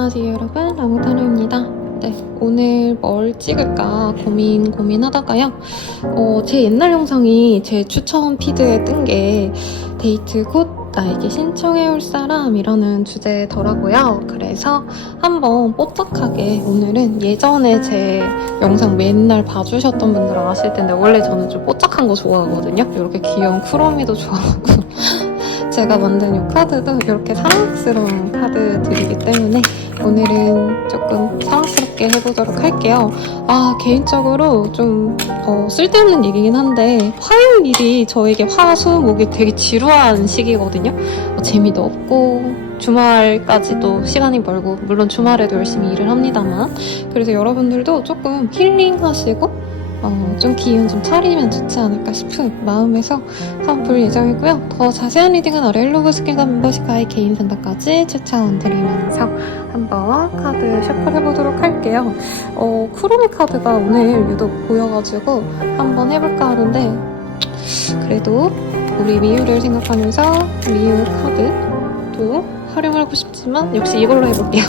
안녕하세요 여러분, 라무타로입니다. 네, 오늘 뭘 찍을까 고민하다가요. 제 옛날 영상이 제 추천 피드에 뜬 게 데이트 곧 나에게 신청해올 사람이라는 주제더라고요. 그래서 한번 뽀짝하게 오늘은 예전에 제 영상 맨날 봐주셨던 분들은 아실 텐데 원래 저는 좀 뽀짝한 거 좋아하거든요. 이렇게 귀여운 쿠로미도 좋아하고 제가 만든 이 카드도 이렇게 사랑스러운 카드들이기 때문에 오늘은 조금 사랑스럽게 해보도록 할게요. 개인적으로 좀 쓸데없는 얘기긴 한데 화요일이 저에게 화수목이 되게 지루한 시기거든요. 재미도 없고 주말까지도 시간이 멀고 물론 주말에도 열심히 일을 합니다만 그래서 여러분들도 조금 힐링하시고 좀 기운 좀 차리면 좋지 않을까 싶은 마음에서 한번 볼 예정이고요. 더 자세한 리딩은 아래 일로그 스킬과 멤버십 가입 개인 상담까지 추천드리면서 한번 카드 셔플 해보도록 할게요. 쿠로미 카드가 오늘 유독 보여가지고 한번 해볼까 하는데 그래도 우리 미유를 생각하면서 미유 카드도 활용하고 싶지만 역시 이걸로 해볼게요.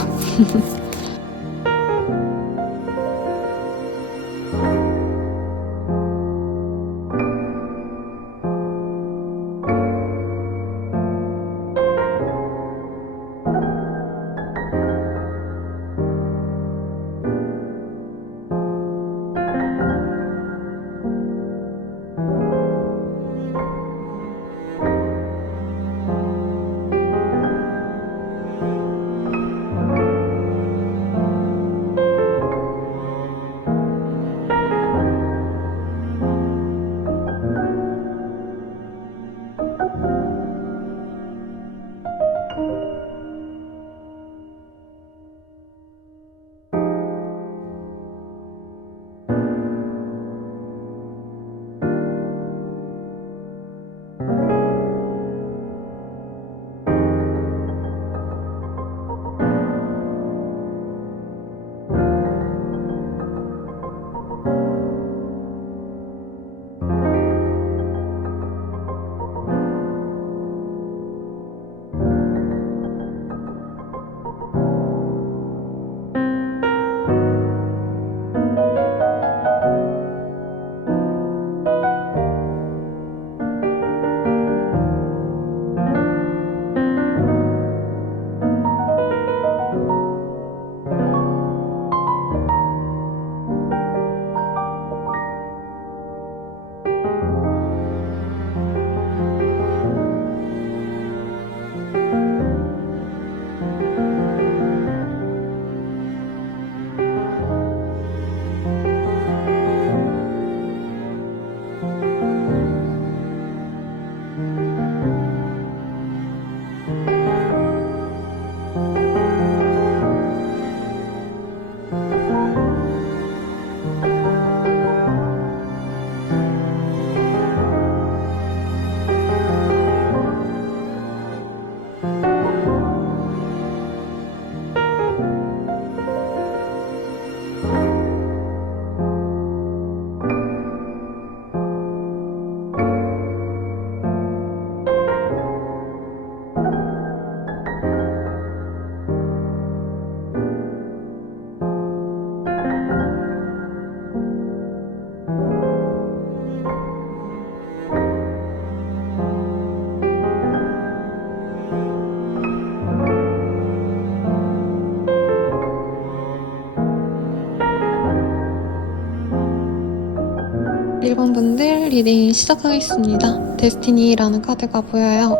(1번) 분들 리딩 시작하겠습니다. 데스티니라는 카드가 보여요.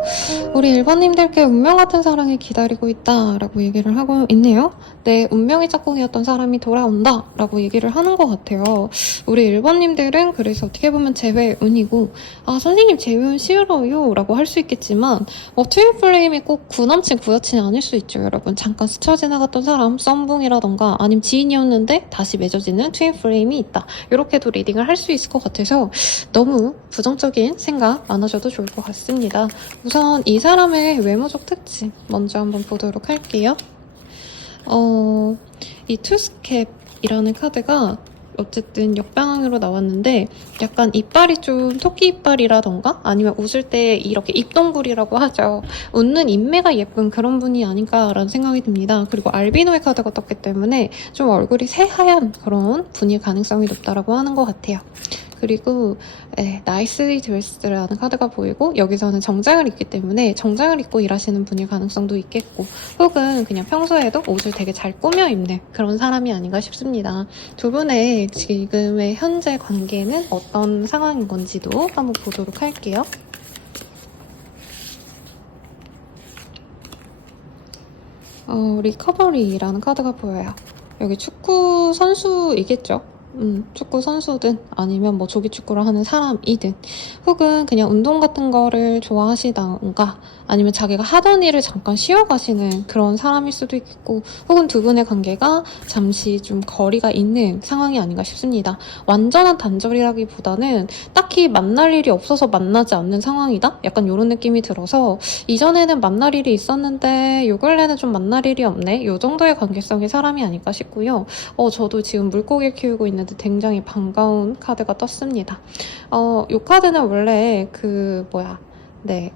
우리 1번님들께 운명 같은 사랑이 기다리고 있다 라고 얘기를 하고 있네요. 내 운명의 짝꿍이었던 사람이 돌아온다 라고 얘기를 하는 것 같아요. 우리 1번님들은 그래서 어떻게 보면 재회운이고 선생님 재회운 싫어요 라고 할 수 있겠지만 트윈플레임이 꼭 구남친 구여친이 아닐 수 있죠. 여러분 잠깐 스쳐 지나갔던 사람 썸붕이라던가 아니면 지인이었는데 다시 맺어지는 트윈플레임이 있다. 이렇게도 리딩을 할 수 있을 것 같아서 너무 부정적인 생각 안 하셔도 좋을 것 같습니다. 우선 이 사람의 외모적 특징 먼저 한번 보도록 할게요. 이 투스캡이라는 카드가 어쨌든 역방향으로 나왔는데 약간 이빨이 좀 토끼 이빨이라던가 아니면 웃을 때 이렇게 입동굴이라고 하죠. 웃는 인매가 예쁜 그런 분이 아닌가라는 생각이 듭니다. 그리고 알비노의 카드가 떴기 때문에 좀 얼굴이 새하얀 그런 분일 가능성이 높다라고 하는 것 같아요. 그리고 나이스리 드레스라는 카드가 보이고 여기서는 정장을 입기 때문에 정장을 입고 일하시는 분일 가능성도 있겠고 혹은 그냥 평소에도 옷을 되게 잘 꾸며 입는 그런 사람이 아닌가 싶습니다. 두 분의 지금의 현재 관계는 어떤 상황인 건지도 한번 보도록 할게요. 리커버리라는 카드가 보여요. 여기 축구 선수이겠죠? 축구 선수든 아니면 뭐 조기 축구를 하는 사람이든 혹은 그냥 운동 같은 거를 좋아하시다던가 아니면 자기가 하던 일을 잠깐 쉬어가시는 그런 사람일 수도 있겠고 혹은 두 분의 관계가 잠시 좀 거리가 있는 상황이 아닌가 싶습니다. 완전한 단절이라기보다는 딱히 만날 일이 없어서 만나지 않는 상황이다? 약간 이런 느낌이 들어서 이전에는 만날 일이 있었는데 요 근래는 좀 만날 일이 없네? 요 정도의 관계성의 사람이 아닐까 싶고요. 저도 지금 물고기를 키우고 있는데 굉장히 반가운 카드가 떴습니다. 이 카드는 원래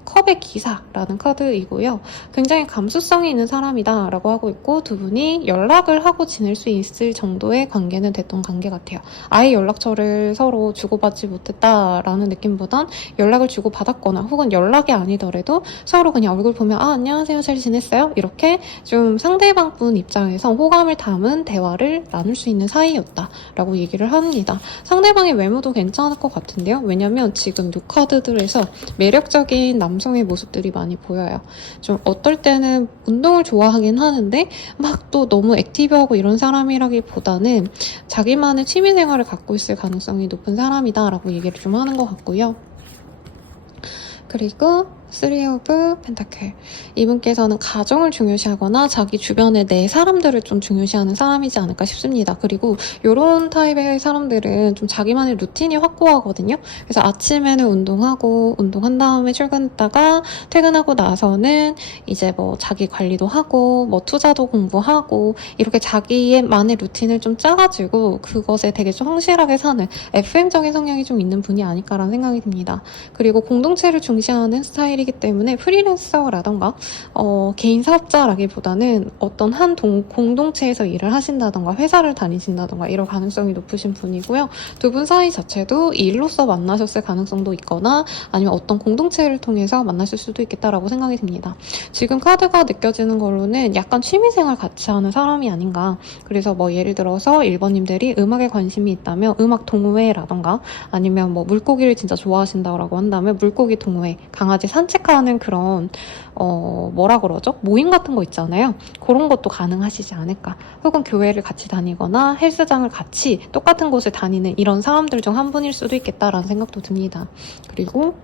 컵의 기사라는 카드이고요. 굉장히 감수성이 있는 사람이다 라고 하고 있고 두 분이 연락을 하고 지낼 수 있을 정도의 관계는 됐던 관계 같아요. 아예 연락처를 서로 주고받지 못했다라는 느낌보단 연락을 주고받았거나 혹은 연락이 아니더라도 서로 그냥 얼굴 보면 안녕하세요 잘 지냈어요? 이렇게 좀 상대방 분 입장에서 호감을 담은 대화를 나눌 수 있는 사이였다 라고 얘기를 합니다. 상대방의 외모도 괜찮을 것 같은데요. 왜냐면 지금 이 카드들에서 매력적인 남성의 모습들이 많이 보여요. 좀 어떨 때는 운동을 좋아하긴 하는데 막 또 너무 액티브하고 이런 사람이라기보다는 자기만의 취미생활을 갖고 있을 가능성이 높은 사람이다 라고 얘기를 좀 하는 것 같고요. 그리고 3 오브 펜타클. 이분께서는 가정을 중요시하거나 자기 주변의 내 사람들을 좀 중요시하는 사람이지 않을까 싶습니다. 그리고 이런 타입의 사람들은 좀 자기만의 루틴이 확고하거든요. 그래서 아침에는 운동하고 운동한 다음에 출근했다가 퇴근하고 나서는 이제 뭐 자기 관리도 하고 뭐 투자도 공부하고 이렇게 자기만의 루틴을 좀 짜가지고 그것에 되게 좀 성실하게 사는 FM적인 성향이 좀 있는 분이 아닐까라는 생각이 듭니다. 그리고 공동체를 중시하는 스타일이기 때문에 프리랜서라던가 개인 사업자라기보다는 어떤 한 공동체에서 일을 하신다던가 회사를 다니신다던가 이럴 가능성이 높으신 분이고요. 두 분 사이 자체도 일로서 만나셨을 가능성도 있거나 아니면 어떤 공동체를 통해서 만나실 수도 있겠다라고 생각이 듭니다. 지금 카드가 느껴지는 걸로는 약간 취미생활 같이 하는 사람이 아닌가. 그래서 뭐 예를 들어서 1번님들이 음악에 관심이 있다면 음악 동호회라던가 아니면 뭐 물고기를 진짜 좋아하신다고 한다면 물고기 동호회, 강아지 산책하는 그런 모임 같은 거 있잖아요. 그런 것도 가능하시지 않을까. 혹은 교회를 같이 다니거나 헬스장을 같이 똑같은 곳을 다니는 이런 사람들 중 한 분일 수도 있겠다라는 생각도 듭니다. 그리고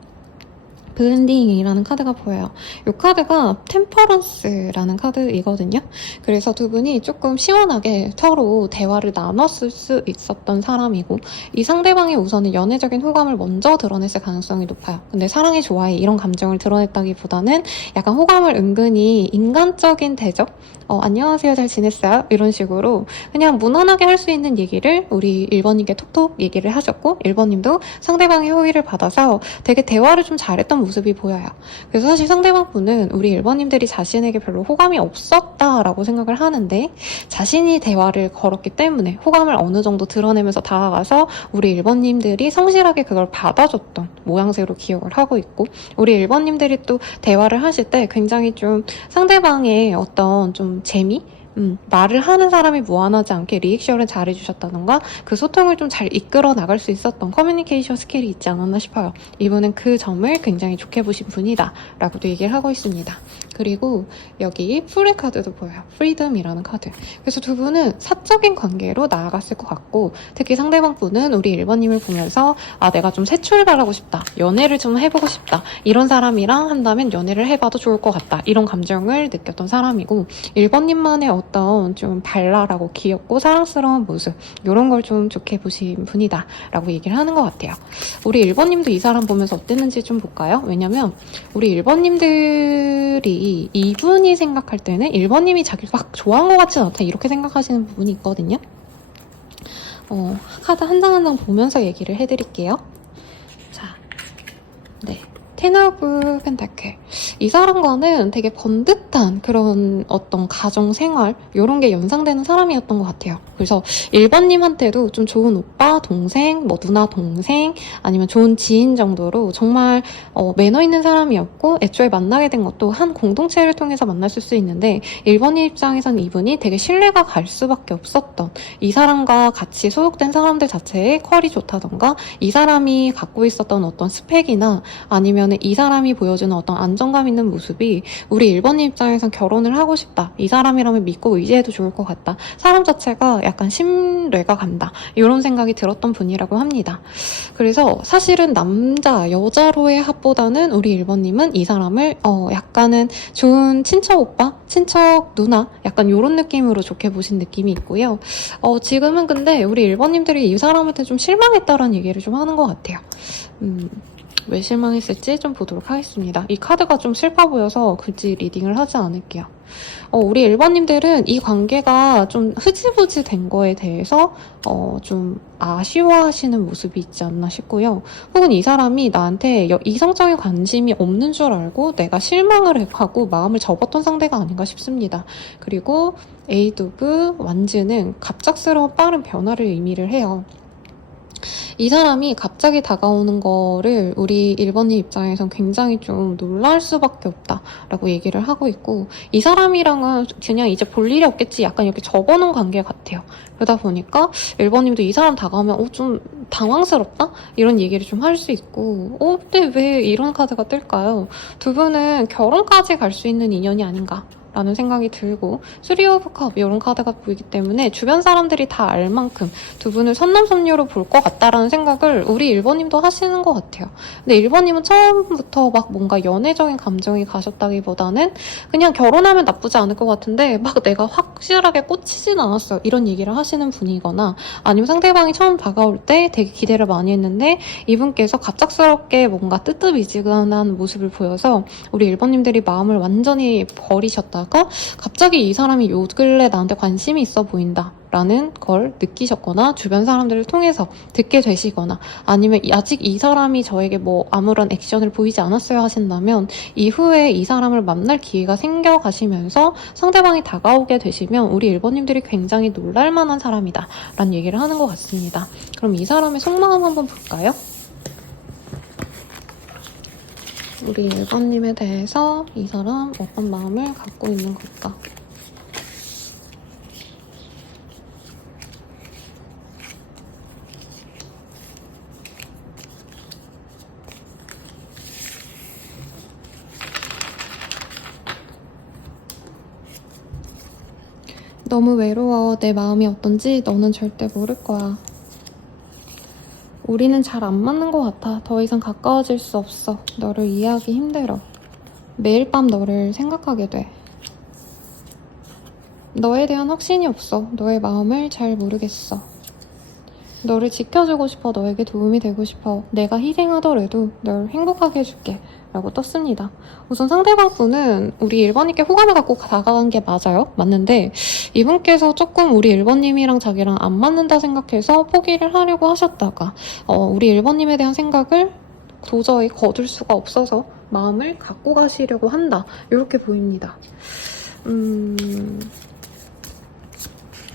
블렌딩이라는 카드가 보여요. 이 카드가 템퍼런스라는 카드이거든요. 그래서 두 분이 조금 시원하게 서로 대화를 나눴을 수 있었던 사람이고 이 상대방이 우선은 연애적인 호감을 먼저 드러냈을 가능성이 높아요. 근데 사랑해 좋아해 이런 감정을 드러냈다기보다는 약간 호감을 은근히 인간적인 대접? 안녕하세요 잘 지냈어요? 이런 식으로 그냥 무난하게 할 수 있는 얘기를 우리 1번님께 톡톡 얘기를 하셨고 1번님도 상대방의 호의를 받아서 되게 대화를 좀 잘했던 모습이 보여요. 그래서 사실 상대방 분은 우리 1번님들이 자신에게 별로 호감이 없었다라고 생각을 하는데 자신이 대화를 걸었기 때문에 호감을 어느 정도 드러내면서 다가가서 우리 1번님들이 성실하게 그걸 받아줬던 모양새로 기억을 하고 있고 우리 1번님들이 또 대화를 하실 때 굉장히 좀 상대방의 어떤 좀 재미? 말을 하는 사람이 무한하지 않게 리액션을 잘 해주셨다던가 그 소통을 좀 잘 이끌어 나갈 수 있었던 커뮤니케이션 스킬이 있지 않았나 싶어요. 이분은 그 점을 굉장히 좋게 보신 분이다 라고도 얘기를 하고 있습니다. 그리고 여기 풀의 카드도 보여요. 프리덤이라는 카드. 그래서 두 분은 사적인 관계로 나아갔을 것 같고 특히 상대방 분은 우리 1번님을 보면서 내가 좀 새 출발하고 싶다. 연애를 좀 해보고 싶다. 이런 사람이랑 한다면 연애를 해봐도 좋을 것 같다. 이런 감정을 느꼈던 사람이고 1번님만의 어떤 좀 발랄하고 귀엽고 사랑스러운 모습 이런 걸 좀 좋게 보신 분이다 라고 얘기를 하는 것 같아요. 우리 1번님도 이 사람 보면서 어땠는지 좀 볼까요? 왜냐면 우리 1번님들이 이분이 생각할 때는 1번님이 자기를 막 좋아한 것 같진 않다 이렇게 생각하시는 부분이 있거든요. 카드 한 장 한 장 보면서 얘기를 해드릴게요. 자, 네. 텐 오브 펜타클. 이 사람과는 되게 번듯한 그런 어떤 가정생활 이런 게 연상되는 사람이었던 것 같아요. 그래서 1번님한테도 좀 좋은 오빠, 동생, 뭐 누나, 동생 아니면 좋은 지인 정도로 정말 매너 있는 사람이었고 애초에 만나게 된 것도 한 공동체를 통해서 만났을 수 있는데 1번님 입장에서는 이분이 되게 신뢰가 갈 수밖에 없었던 이 사람과 같이 소속된 사람들 자체에 퀄이 좋다던가 이 사람이 갖고 있었던 어떤 스펙이나 아니면 이 사람이 보여주는 어떤 안정감 있는 모습이 우리 1번님 입장에선 결혼을 하고 싶다. 이 사람이라면 믿고 의지해도 좋을 것 같다. 사람 자체가 약간 신뢰가 간다. 이런 생각이 들었던 분이라고 합니다. 그래서 사실은 남자, 여자로의 합보다는 우리 1번님은 이 사람을 약간은 좋은 친척 오빠, 친척 누나 약간 이런 느낌으로 좋게 보신 느낌이 있고요. 지금은 근데 우리 1번님들이 이 사람한테 좀 실망했다라는 얘기를 좀 하는 것 같아요. 왜 실망했을지 좀 보도록 하겠습니다. 이 카드가 좀 슬퍼 보여서 굳이 리딩을 하지 않을게요. 우리 1번님들은 이 관계가 좀 흐지부지 된 거에 대해서 좀 아쉬워하시는 모습이 있지 않나 싶고요. 혹은 이 사람이 나한테 이성적인 관심이 없는 줄 알고 내가 실망을 하고 마음을 접었던 상대가 아닌가 싶습니다. 그리고 에이드 오브 완즈는 갑작스러운 빠른 변화를 의미를 해요. 이 사람이 갑자기 다가오는 거를 우리 1번님 입장에선 굉장히 좀 놀랄 수밖에 없다라고 얘기를 하고 있고 이 사람이랑은 그냥 이제 볼 일이 없겠지 약간 이렇게 접어놓은 관계 같아요. 그러다 보니까 1번님도 이 사람 다가오면 좀 당황스럽다? 이런 얘기를 좀 할 수 있고 근데 왜 이런 카드가 뜰까요? 두 분은 결혼까지 갈 수 있는 인연이 아닌가? 라는 생각이 들고 3 오브 컵 이런 카드가 보이기 때문에 주변 사람들이 다 알 만큼 두 분을 선남선녀로 볼 것 같다라는 생각을 우리 1번님도 하시는 것 같아요. 근데 1번님은 처음부터 막 뭔가 연애적인 감정이 가셨다기보다는 그냥 결혼하면 나쁘지 않을 것 같은데 막 내가 확실하게 꽂히진 않았어요. 이런 얘기를 하시는 분이거나 아니면 상대방이 처음 다가올 때 되게 기대를 많이 했는데 이분께서 갑작스럽게 뭔가 뜨뜻미지근한 모습을 보여서 우리 1번님들이 마음을 완전히 버리셨다 갑자기 이 사람이 요 근래 나한테 관심이 있어 보인다 라는 걸 느끼셨거나 주변 사람들을 통해서 듣게 되시거나 아니면 아직 이 사람이 저에게 뭐 아무런 액션을 보이지 않았어요 하신다면 이후에 이 사람을 만날 기회가 생겨가시면서 상대방이 다가오게 되시면 우리 1번님들이 굉장히 놀랄만한 사람이다 라는 얘기를 하는 것 같습니다. 그럼 이 사람의 속마음 한번 볼까요? 우리 1번님에 대해서 이 사람 어떤 마음을 갖고 있는 걸까? 너무 외로워. 내 마음이 어떤지 너는 절대 모를 거야. 우리는 잘 안 맞는 것 같아. 더 이상 가까워질 수 없어. 너를 이해하기 힘들어. 매일 밤 너를 생각하게 돼. 너에 대한 확신이 없어. 너의 마음을 잘 모르겠어. 너를 지켜주고 싶어. 너에게 도움이 되고 싶어. 내가 희생하더라도 널 행복하게 해줄게. 라고 떴습니다. 우선 상대방 분은 우리 1번님께 호감을 갖고 다가간 게 맞아요. 맞는데 이분께서 조금 우리 1번님이랑 자기랑 안 맞는다 생각해서 포기를 하려고 하셨다가 우리 1번님에 대한 생각을 도저히 거둘 수가 없어서 마음을 갖고 가시려고 한다. 이렇게 보입니다.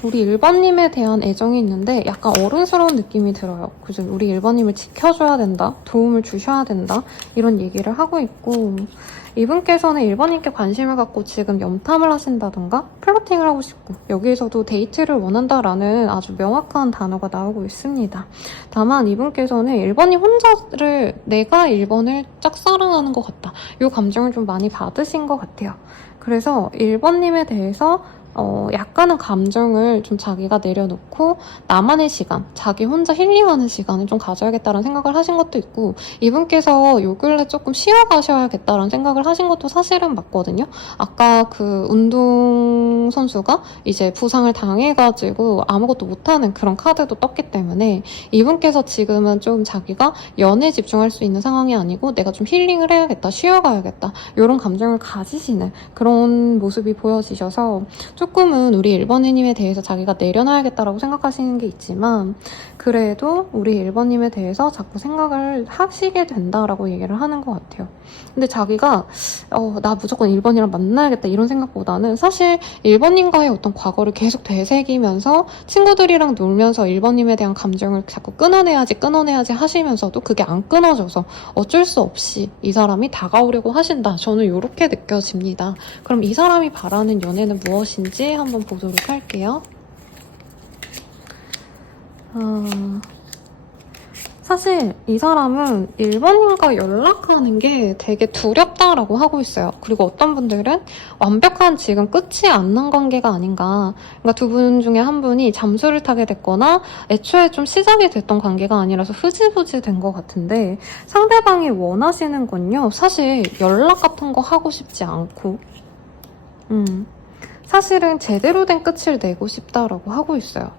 우리 1번님에 대한 애정이 있는데 약간 어른스러운 느낌이 들어요. 그죠? 우리 1번님을 지켜줘야 된다. 도움을 주셔야 된다. 이런 얘기를 하고 있고 이분께서는 1번님께 관심을 갖고 지금 염탐을 하신다던가 플러팅을 하고 싶고 여기에서도 데이트를 원한다라는 아주 명확한 단어가 나오고 있습니다. 다만 이분께서는 1번님 혼자를 내가 1번을 짝사랑하는 것 같다. 이 감정을 좀 많이 받으신 것 같아요. 그래서 1번님에 대해서 약간은 감정을 좀 자기가 내려놓고 나만의 시간, 자기 혼자 힐링하는 시간을 좀 가져야겠다는 생각을 하신 것도 있고 이분께서 요 근래 조금 쉬어가셔야겠다는 생각을 하신 것도 사실은 맞거든요. 아까 그 운동선수가 이제 부상을 당해가지고 아무것도 못하는 그런 카드도 떴기 때문에 이분께서 지금은 좀 자기가 연애에 집중할 수 있는 상황이 아니고 내가 좀 힐링을 해야겠다, 쉬어가야겠다 이런 감정을 가지시는 그런 모습이 보여지셔서 조금 조금은 우리 1번님에 대해서 자기가 내려놔야겠다라고 생각하시는 게 있지만 그래도 우리 1번님에 대해서 자꾸 생각을 하시게 된다라고 얘기를 하는 것 같아요. 근데 자기가 나 무조건 1번이랑 만나야겠다 이런 생각보다는 사실 1번님과의 어떤 과거를 계속 되새기면서 친구들이랑 놀면서 1번님에 대한 감정을 자꾸 끊어내야지 하시면서도 그게 안 끊어져서 어쩔 수 없이 이 사람이 다가오려고 하신다. 저는 이렇게 느껴집니다. 그럼 이 사람이 바라는 연애는 무엇인지 한번 보도록 할게요. 사실 이 사람은 1번님과 연락하는 게 되게 두렵다라고 하고 있어요. 그리고 어떤 분들은 완벽한 지금 끝이 안 난 관계가 아닌가. 그러니까 두 분 중에 한 분이 잠수를 타게 됐거나 애초에 좀 시작이 됐던 관계가 아니라서 흐지부지 된 것 같은데 상대방이 원하시는 건요. 사실 연락 같은 거 하고 싶지 않고 사실은 제대로 된 끝을 내고 싶다라고 하고 있어요.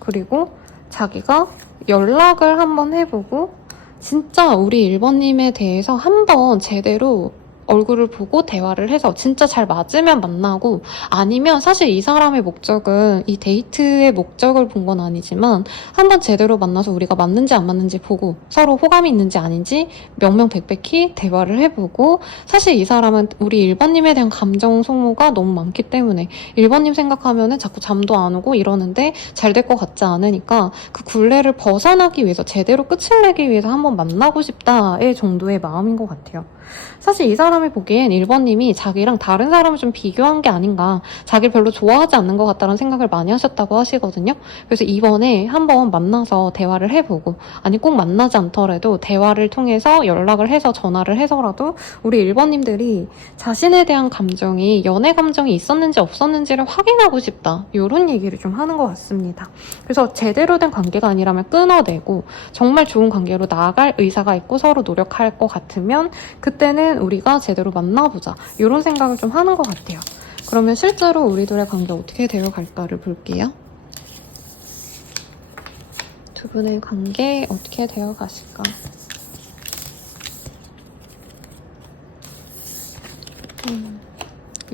그리고 자기가 연락을 한번 해보고 진짜 우리 1번님에 대해서 한번 제대로 얼굴을 보고 대화를 해서 진짜 잘 맞으면 만나고 아니면 사실 이 사람의 목적은 이 데이트의 목적을 본 건 아니지만 한번 제대로 만나서 우리가 맞는지 안 맞는지 보고 서로 호감이 있는지 아닌지 명명백백히 대화를 해보고 사실 이 사람은 우리 1번님에 대한 감정 소모가 너무 많기 때문에 1번님 생각하면은 자꾸 잠도 안 오고 이러는데 잘 될 것 같지 않으니까 그 굴레를 벗어나기 위해서 제대로 끝을 내기 위해서 한번 만나고 싶다의 정도의 마음인 것 같아요. 사실 이 사람이 보기엔 1번님이 자기랑 다른 사람을 좀 비교한 게 아닌가 자기를 별로 좋아하지 않는 것 같다는 생각을 많이 하셨다고 하시거든요. 그래서 이번에 한번 만나서 대화를 해보고 아니 꼭 만나지 않더라도 대화를 통해서 연락을 해서 전화를 해서라도 우리 1번님들이 자신에 대한 감정이 연애 감정이 있었는지 없었는지를 확인하고 싶다 이런 얘기를 좀 하는 것 같습니다. 그래서 제대로 된 관계가 아니라면 끊어내고 정말 좋은 관계로 나아갈 의사가 있고 서로 노력할 것 같으면 그때는 우리가 제대로 만나보자 이런 생각을 좀 하는 것 같아요. 그러면 실제로 우리 둘의 관계 어떻게 되어 갈까를 볼게요. 두 분의 관계 어떻게 되어 가실까?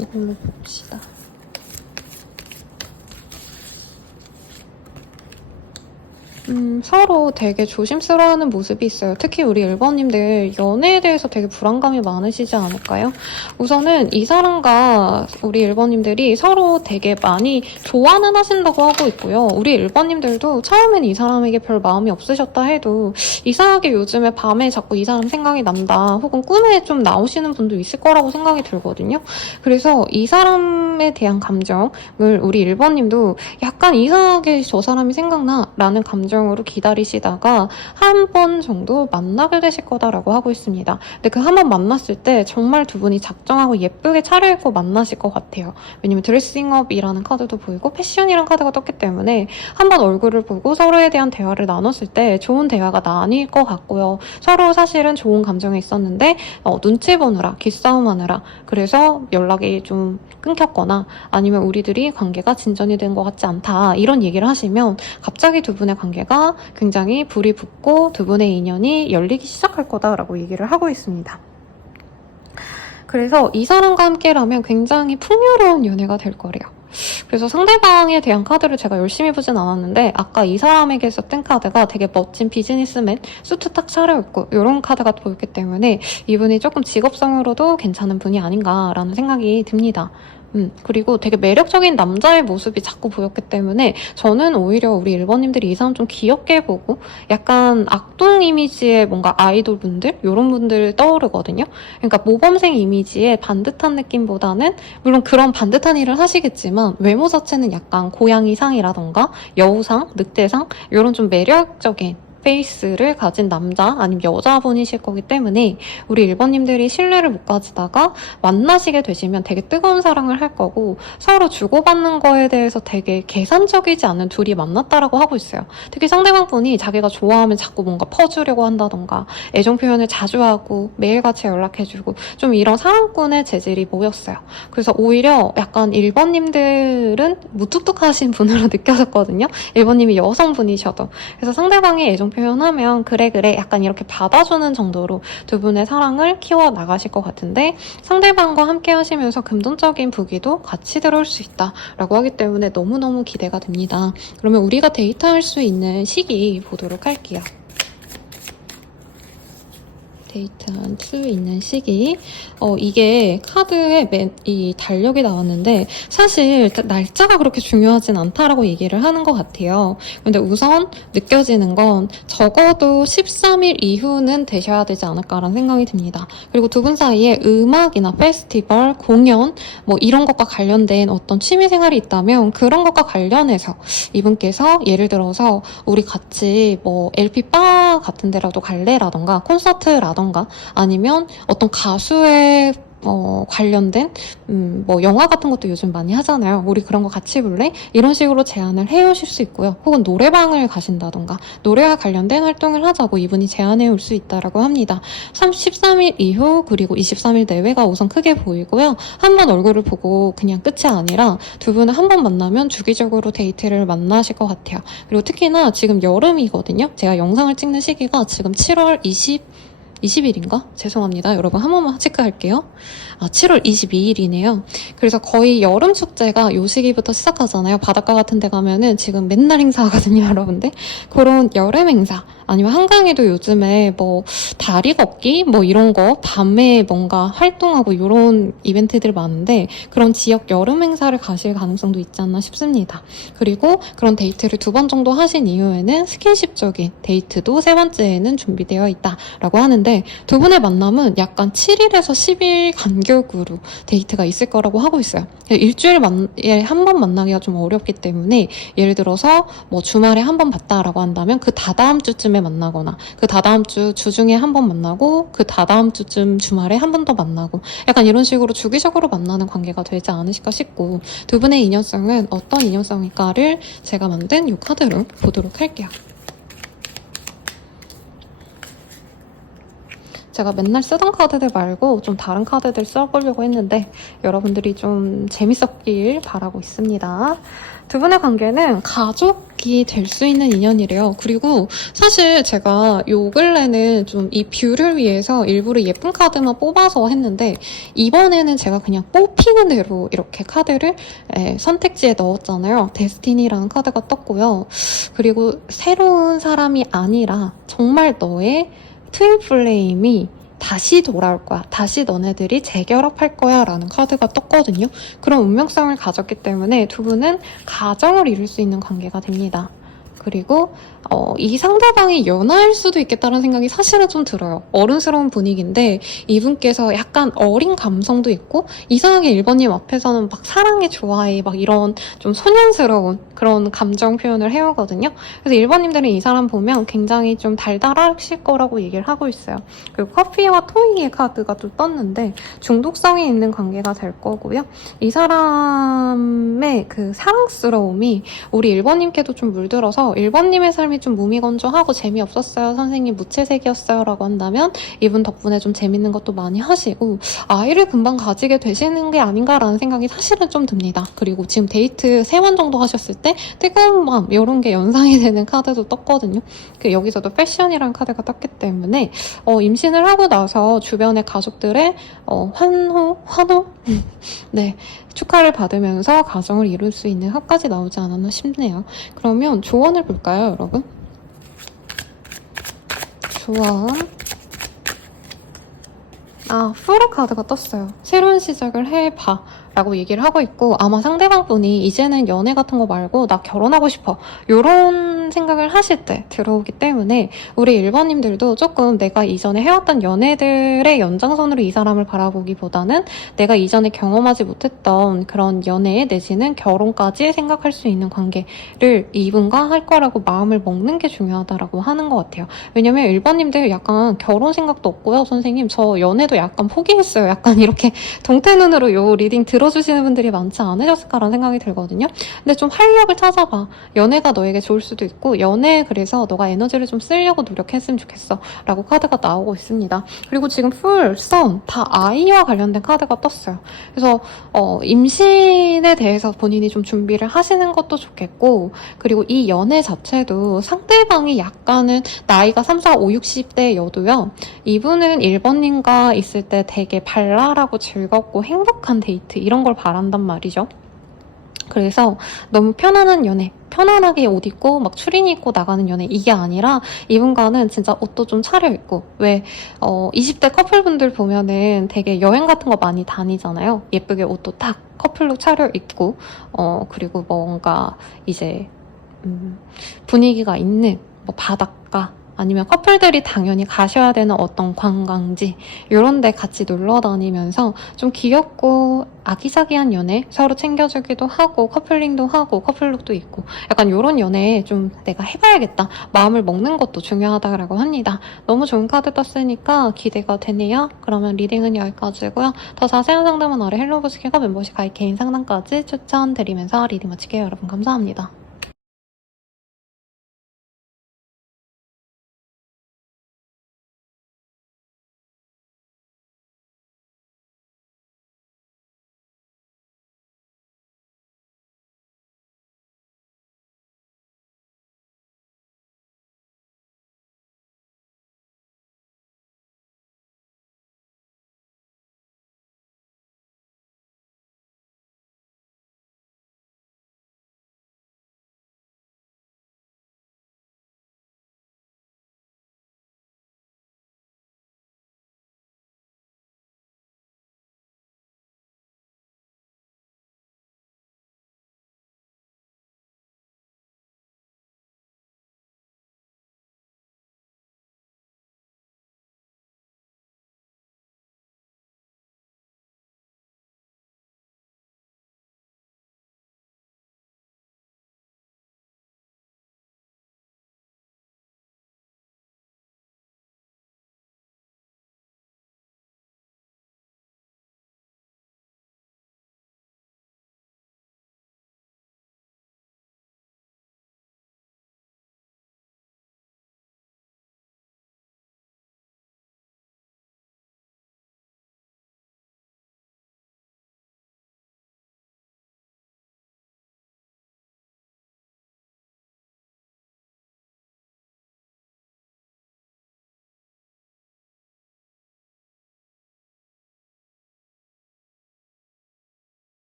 이걸로 봅시다. 서로 되게 조심스러워하는 모습이 있어요. 특히 우리 1번님들 연애에 대해서 되게 불안감이 많으시지 않을까요? 우선은 이 사람과 우리 1번님들이 서로 되게 많이 좋아는 하신다고 하고 있고요. 우리 1번님들도 처음엔 이 사람에게 별 마음이 없으셨다 해도 이상하게 요즘에 밤에 자꾸 이 사람 생각이 난다 혹은 꿈에 좀 나오시는 분도 있을 거라고 생각이 들거든요. 그래서 이 사람에 대한 감정을 우리 1번님도 약간 이상하게 저 사람이 생각나 라는 감정으로 기다리시다가 한 번 정도 만나게 되실 거다라고 하고 있습니다. 근데 그 한 번 만났을 때 정말 두 분이 작정하고 예쁘게 차려입고 만나실 것 같아요. 왜냐면 드레싱업이라는 카드도 보이고 패션이라는 카드가 떴기 때문에 한 번 얼굴을 보고 서로에 대한 대화를 나눴을 때 좋은 대화가 나뉠 것 같고요. 서로 사실은 좋은 감정이 있었는데 눈치 보느라 기싸움하느라 그래서 연락이 좀 끊겼거나 아니면 우리들이 관계가 진전이 된 것 같지 않다 이런 얘기를 하시면 갑자기 두 분의 관계가 굉장히 불이 붙고 두 분의 인연이 열리기 시작할 거다라고 얘기를 하고 있습니다. 그래서 이 사람과 함께라면 굉장히 풍요로운 연애가 될 거래요. 그래서 상대방에 대한 카드를 제가 열심히 보진 않았는데 아까 이 사람에게서 뜬 카드가 되게 멋진 비즈니스맨 수트 딱 차려입고 이런 카드가 보였기 때문에 이분이 조금 직업성으로도 괜찮은 분이 아닌가라는 생각이 듭니다. 그리고 되게 매력적인 남자의 모습이 자꾸 보였기 때문에 저는 오히려 우리 1번님들이 이 사람 좀 귀엽게 보고 약간 악동 이미지의 뭔가 아이돌 분들? 이런 분들 떠오르거든요. 그러니까 모범생 이미지의 반듯한 느낌보다는 물론 그런 반듯한 일을 하시겠지만 외모 자체는 약간 고양이상이라던가 여우상, 늑대상 이런 좀 매력적인 페이스를 가진 남자 아니면 여자분이실 거기 때문에 우리 1번님들이 신뢰를 못 가지다가 만나시게 되시면 되게 뜨거운 사랑을 할 거고 서로 주고받는 거에 대해서 되게 계산적이지 않은 둘이 만났다라고 하고 있어요. 특히 상대방분이 자기가 좋아하면 자꾸 뭔가 퍼주려고 한다던가 애정 표현을 자주 하고 매일같이 연락해주고 좀 이런 사랑꾼의 재질이 보였어요. 그래서 오히려 약간 1번님들은 무뚝뚝하신 분으로 느껴졌거든요. 1번님이 여성분이셔도. 그래서 상대방의 애정 표현하면 그래 약간 이렇게 받아주는 정도로 두 분의 사랑을 키워 나가실 것 같은데, 상대방과 함께 하시면서 금전적인 부귀도 같이 들어올 수 있다라고 하기 때문에 너무너무 기대가 됩니다. 그러면 우리가 데이트할 수 있는 시기 보도록 할게요. 데이트할 수 있는 시기. 이게 카드에 이 달력이 나왔는데 사실 날짜가 그렇게 중요하진 않다라고 얘기를 하는 것 같아요. 근데 우선 느껴지는 건 적어도 13일 이후는 되셔야 되지 않을까라는 생각이 듭니다. 그리고 두 분 사이에 음악이나 페스티벌, 공연 뭐 이런 것과 관련된 어떤 취미 생활이 있다면 그런 것과 관련해서 이분께서 예를 들어서 우리 같이 뭐 LP바 같은 데라도 갈래라던가 콘서트라던가 아니면 어떤 가수의 관련된 뭐 영화 같은 것도 요즘 많이 하잖아요. 우리 그런 거 같이 볼래? 이런 식으로 제안을 해오실 수 있고요. 혹은 노래방을 가신다던가 노래와 관련된 활동을 하자고 이분이 제안해 올 수 있다라고 합니다. 13일 이후 그리고 23일 내외가 우선 크게 보이고요. 한 번 얼굴을 보고 그냥 끝이 아니라 두 분은 한 번 만나면 주기적으로 데이트를 만나실 것 같아요. 그리고 특히나 지금 여름이거든요. 제가 영상을 찍는 시기가 지금 7월 20일인가? 죄송합니다. 여러분 한 번만 체크할게요. 7월 22일이네요. 그래서 거의 여름 축제가 요 시기부터 시작하잖아요. 바닷가 같은 데 가면은 지금 맨날 행사하거든요, 여러분들. 그런 여름 행사 아니면 한강에도 요즘에 뭐 다리 걷기 뭐 이런 거 밤에 뭔가 활동하고 이런 이벤트들 많은데 그런 지역 여름 행사를 가실 가능성도 있지 않나 싶습니다. 그리고 그런 데이트를 2번 정도 하신 이후에는 스킨십적인 데이트도 3번째에는 준비되어 있다라고 하는데 두 분의 만남은 약간 7일에서 10일 간격으로 데이트가 있을 거라고 하고 있어요. 일주일에 한 번 만나기가 좀 어렵기 때문에 예를 들어서 뭐 주말에 한 번 봤다라고 한다면 그 다다음 주쯤에 만나거나 그 다다음 주 주중에 한 번 만나고 그 다다음 주쯤 주말에 한 번 더 만나고 약간 이런 식으로 주기적으로 만나는 관계가 되지 않으실까 싶고, 두 분의 인연성은 어떤 인연성일까를 제가 만든 이 카드로 보도록 할게요. 제가 맨날 쓰던 카드들 말고 좀 다른 카드들 써보려고 했는데 여러분들이 좀 재밌었길 바라고 있습니다. 두 분의 관계는 가족이 될 수 있는 인연이래요. 그리고 사실 제가 요 근래는 좀 이 뷰를 위해서 일부러 예쁜 카드만 뽑아서 했는데 이번에는 제가 그냥 뽑히는 대로 이렇게 카드를 선택지에 넣었잖아요. 데스티니라는 카드가 떴고요. 그리고 새로운 사람이 아니라 정말 너의 트윈 플레임이 다시 돌아올 거야. 다시 너네들이 재결합할 거야 라는 카드가 떴거든요. 그런 운명성을 가졌기 때문에 두 분은 가정을 이룰 수 있는 관계가 됩니다. 그리고 이 상대방이 연하일 수도 있겠다는 생각이 사실은 좀 들어요. 어른스러운 분위기인데 이분께서 약간 어린 감성도 있고 이상하게 1번님 앞에서는 막 사랑해 좋아해 막 이런 좀 소년스러운 그런 감정 표현을 해오거든요. 그래서 1번님들은 이 사람 보면 굉장히 좀 달달하실 거라고 얘기를 하고 있어요. 그리고 커피와 토이의 카드가 또 떴는데 중독성이 있는 관계가 될 거고요. 이 사람의 그 사랑스러움이 우리 1번님께도 좀 물들어서 1번님의 삶이 좀 무미건조하고 재미없었어요. 선생님 무채색이었어요. 라고 한다면 이분 덕분에 좀 재밌는 것도 많이 하시고 아이를 금방 가지게 되시는 게 아닌가라는 생각이 사실은 좀 듭니다. 그리고 지금 데이트 3번 정도 하셨을 때 뜨거운 마음 이런 게 연상이 되는 카드도 떴거든요. 여기서도 패션이라는 카드가 떴기 때문에 임신을 하고 나서 주변의 가족들의 환호? 네, 축하를 받으면서 가정을 이룰 수 있는 합까지 나오지 않았나 싶네요. 그러면 조언을 볼까요, 여러분? 조언. 프로 카드가 떴어요. 새로운 시작을 해봐 라고 얘기를 하고 있고, 아마 상대방분이 이제는 연애 같은 거 말고 나 결혼하고 싶어 요런 생각을 하실 때 들어오기 때문에 우리 1번님들도 조금 내가 이전에 해왔던 연애들의 연장선으로 이 사람을 바라보기보다는 내가 이전에 경험하지 못했던 그런 연애 내지는 결혼까지 생각할 수 있는 관계를 이분과 할 거라고 마음을 먹는 게 중요하다라고 하는 것 같아요. 왜냐면 1번님들 약간 결혼 생각도 없고요. 선생님 저 연애도 약간 포기했어요. 약간 이렇게 동태눈으로 요 리딩 들어주시는 분들이 많지 않으셨을까라는 생각이 들거든요. 근데 좀 활력을 찾아봐. 연애가 너에게 좋을 수도 있고 있고 연애에 그래서 너가 에너지를 좀 쓰려고 노력했으면 좋겠어 라고 카드가 나오고 있습니다. 그리고 지금 풀, 선 다 아이와 관련된 카드가 떴어요. 그래서 임신에 대해서 본인이 좀 준비를 하시는 것도 좋겠고, 그리고 이 연애 자체도 상대방이 약간은 나이가 3, 4, 5, 60대여도요. 이분은 1번님과 있을 때 되게 발랄하고 즐겁고 행복한 데이트 이런 걸 바란단 말이죠. 그래서 너무 편안한 연애, 편안하게 옷 입고 막 추리닝 입고 나가는 연애 이게 아니라 이분과는 진짜 옷도 좀 차려입고, 왜 20대 커플분들 보면은 되게 여행 같은 거 많이 다니잖아요. 예쁘게 옷도 딱 커플룩 차려입고 그리고 뭔가 이제 분위기가 있는 뭐 바닷가 아니면 커플들이 당연히 가셔야 되는 어떤 관광지 이런 데 같이 놀러 다니면서 좀 귀엽고 아기자기한 연애, 서로 챙겨주기도 하고 커플링도 하고 커플룩도 있고 약간 이런 연애 좀 내가 해봐야겠다 마음을 먹는 것도 중요하다고 합니다. 너무 좋은 카드 떴으니까 기대가 되네요. 그러면 리딩은 여기까지고요. 더 자세한 상담은 아래 헬로보시키가 멤버십 가입 개인 상담까지 추천드리면서 리딩 마칠게요. 여러분 감사합니다.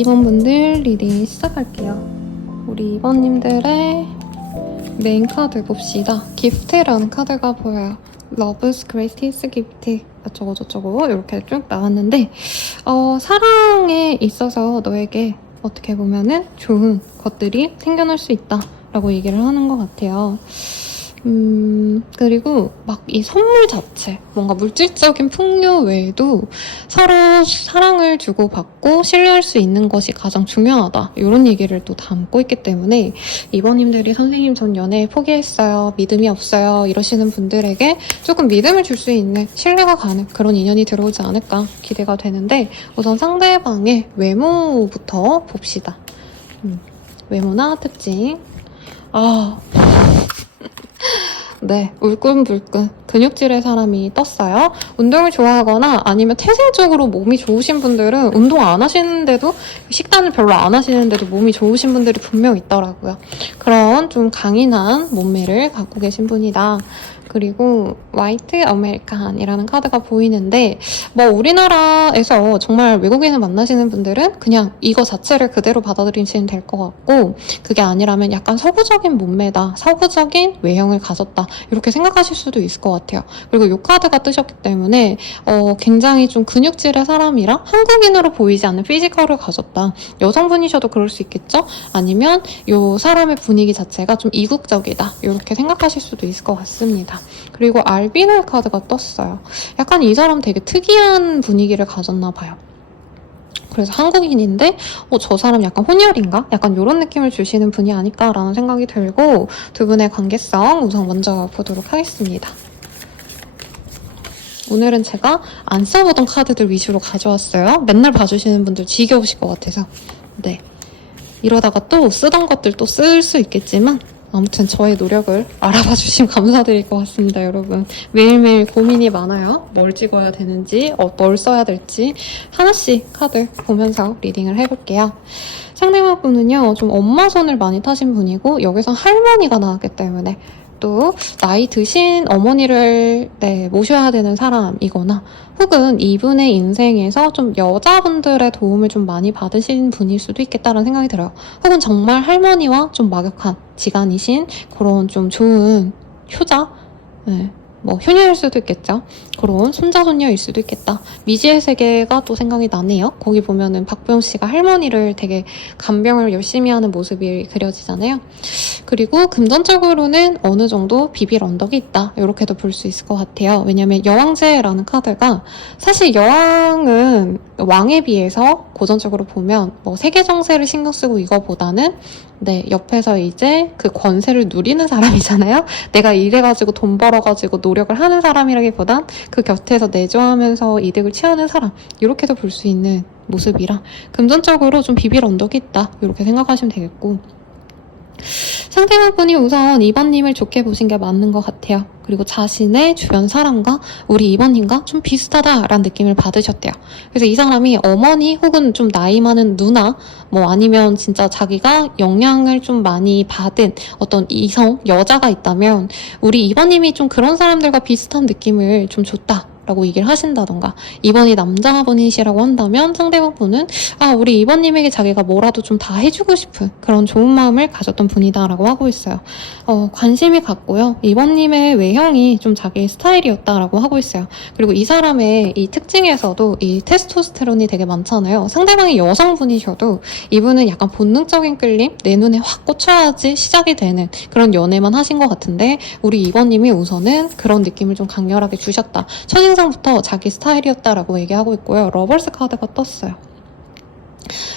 이번 분들 리딩 시작할게요. 우리 2번님들의 메인 카드 봅시다. 기프트라는 카드가 보여요. Love's Greatest Gift 어쩌고저쩌고 이렇게 쭉 나왔는데 사랑에 있어서 너에게 어떻게 보면은 좋은 것들이 생겨날 수 있다 라고 얘기를 하는 것 같아요. 그리고 막 이 선물 자체, 뭔가 물질적인 풍요 외에도 서로 사랑을 주고받고 신뢰할 수 있는 것이 가장 중요하다. 이런 얘기를 또 담고 있기 때문에 이번님들이 선생님 전 연애 포기했어요, 믿음이 없어요 이러시는 분들에게 조금 믿음을 줄 수 있는, 신뢰가 가는 그런 인연이 들어오지 않을까 기대가 되는데, 우선 상대방의 외모부터 봅시다. 외모나 특징. 네, 울끈불끈 근육질의 사람이 떴어요. 운동을 좋아하거나 아니면 태생적으로 몸이 좋으신 분들은 운동 안 하시는데도, 식단을 별로 안 하시는데도 몸이 좋으신 분들이 분명 있더라고요. 그런 좀 강인한 몸매를 갖고 계신 분이다. 그리고 화이트 아메리칸이라는 카드가 보이는데, 뭐 우리나라에서 정말 외국인을 만나시는 분들은 그냥 이거 자체를 그대로 받아들이시면 될 것 같고, 그게 아니라면 약간 서구적인 몸매다, 서구적인 외형을 가졌다 이렇게 생각하실 수도 있을 것 같아요. 그리고 이 카드가 뜨셨기 때문에 굉장히 좀 근육질의 사람이라 한국인으로 보이지 않는 피지컬을 가졌다. 여성분이셔도 그럴 수 있겠죠? 아니면 이 사람의 분위기 자체가 좀 이국적이다 이렇게 생각하실 수도 있을 것 같습니다. 그리고 알비노 카드가 떴어요. 약간 이 사람 되게 특이한 분위기를 가졌나 봐요. 그래서 한국인인데 저 사람 약간 혼혈인가? 약간 이런 느낌을 주시는 분이 아닐까라는 생각이 들고, 두 분의 관계성 우선 먼저 보도록 하겠습니다. 오늘은 제가 안 써보던 카드들 위주로 가져왔어요. 맨날 봐주시는 분들 지겨우실 것 같아서. 네, 이러다가 또 쓰던 것들 또 쓸 수 있겠지만 아무튼 저의 노력을 알아봐 주시면 감사드릴 것 같습니다, 여러분. 매일매일 고민이 많아요. 뭘 찍어야 되는지, 뭘 써야 될지 하나씩 카드 보면서 리딩을 해볼게요. 상대방 분은요, 좀 엄마 손을 많이 타신 분이고, 여기서 할머니가 나왔기 때문에 또 나이 드신 어머니를 모셔야 되는 사람이거나, 혹은 이분의 인생에서 좀 여자분들의 도움을 좀 많이 받으신 분일 수도 있겠다는 생각이 들어요. 혹은 정말 할머니와 좀 막역한 지간이신 그런 좀 좋은 효자, 뭐 효녀일 수도 있겠죠. 그런 손자 손녀일 수도 있겠다. 미지의 세계가 또 생각이 나네요. 거기 보면은 박보영 씨가 할머니를 되게 간병을 열심히 하는 모습이 그려지잖아요. 그리고 금전적으로는 어느 정도 비빌 언덕이 있다, 이렇게도 볼 수 있을 것 같아요. 왜냐면 여왕제라는 카드가, 사실 여왕은 왕에 비해서 고전적으로 보면 뭐 세계 정세를 신경 쓰고 이거보다는 옆에서 이제 그 권세를 누리는 사람이잖아요. 내가 일해가지고 돈 벌어가지고 노력을 하는 사람이라기보단 그 곁에서 내조하면서 이득을 취하는 사람, 이렇게도 볼 수 있는 모습이라 금전적으로 좀 비빌 언덕이 있다, 이렇게 생각하시면 되겠고, 상대방분이 우선 2번님을 좋게 보신 게 맞는 것 같아요. 그리고 자신의 주변 사람과 우리 2번님과 좀 비슷하다라는 느낌을 받으셨대요. 그래서 이 사람이 어머니 혹은 좀 나이 많은 누나, 뭐 아니면 진짜 자기가 영향을 좀 많이 받은 어떤 이성, 여자가 있다면 우리 2번님이 좀 그런 사람들과 비슷한 느낌을 좀 줬다 라고 얘기를 하신다던가, 2번이 남자분이시라고 한다면 상대방 분은 우리 2번님에게 자기가 뭐라도 좀 다 해주고 싶은 그런 좋은 마음을 가졌던 분이다라고 하고 있어요. 관심이 갔고요. 2번님의 외형이 좀 자기의 스타일이었다라고 하고 있어요. 그리고 이 사람의 이 특징에서도 이 테스토스테론이 되게 많잖아요. 상대방이 여성분이셔도 이분은 약간 본능적인 끌림, 내 눈에 확 꽂혀야지 시작이 되는 그런 연애만 하신 것 같은데, 우리 2번님이 우선은 그런 느낌을 좀 강렬하게 주셨다. 첫인상부터 자기 스타일이었다라고 얘기하고 있고요. 러벌스 카드가 떴어요.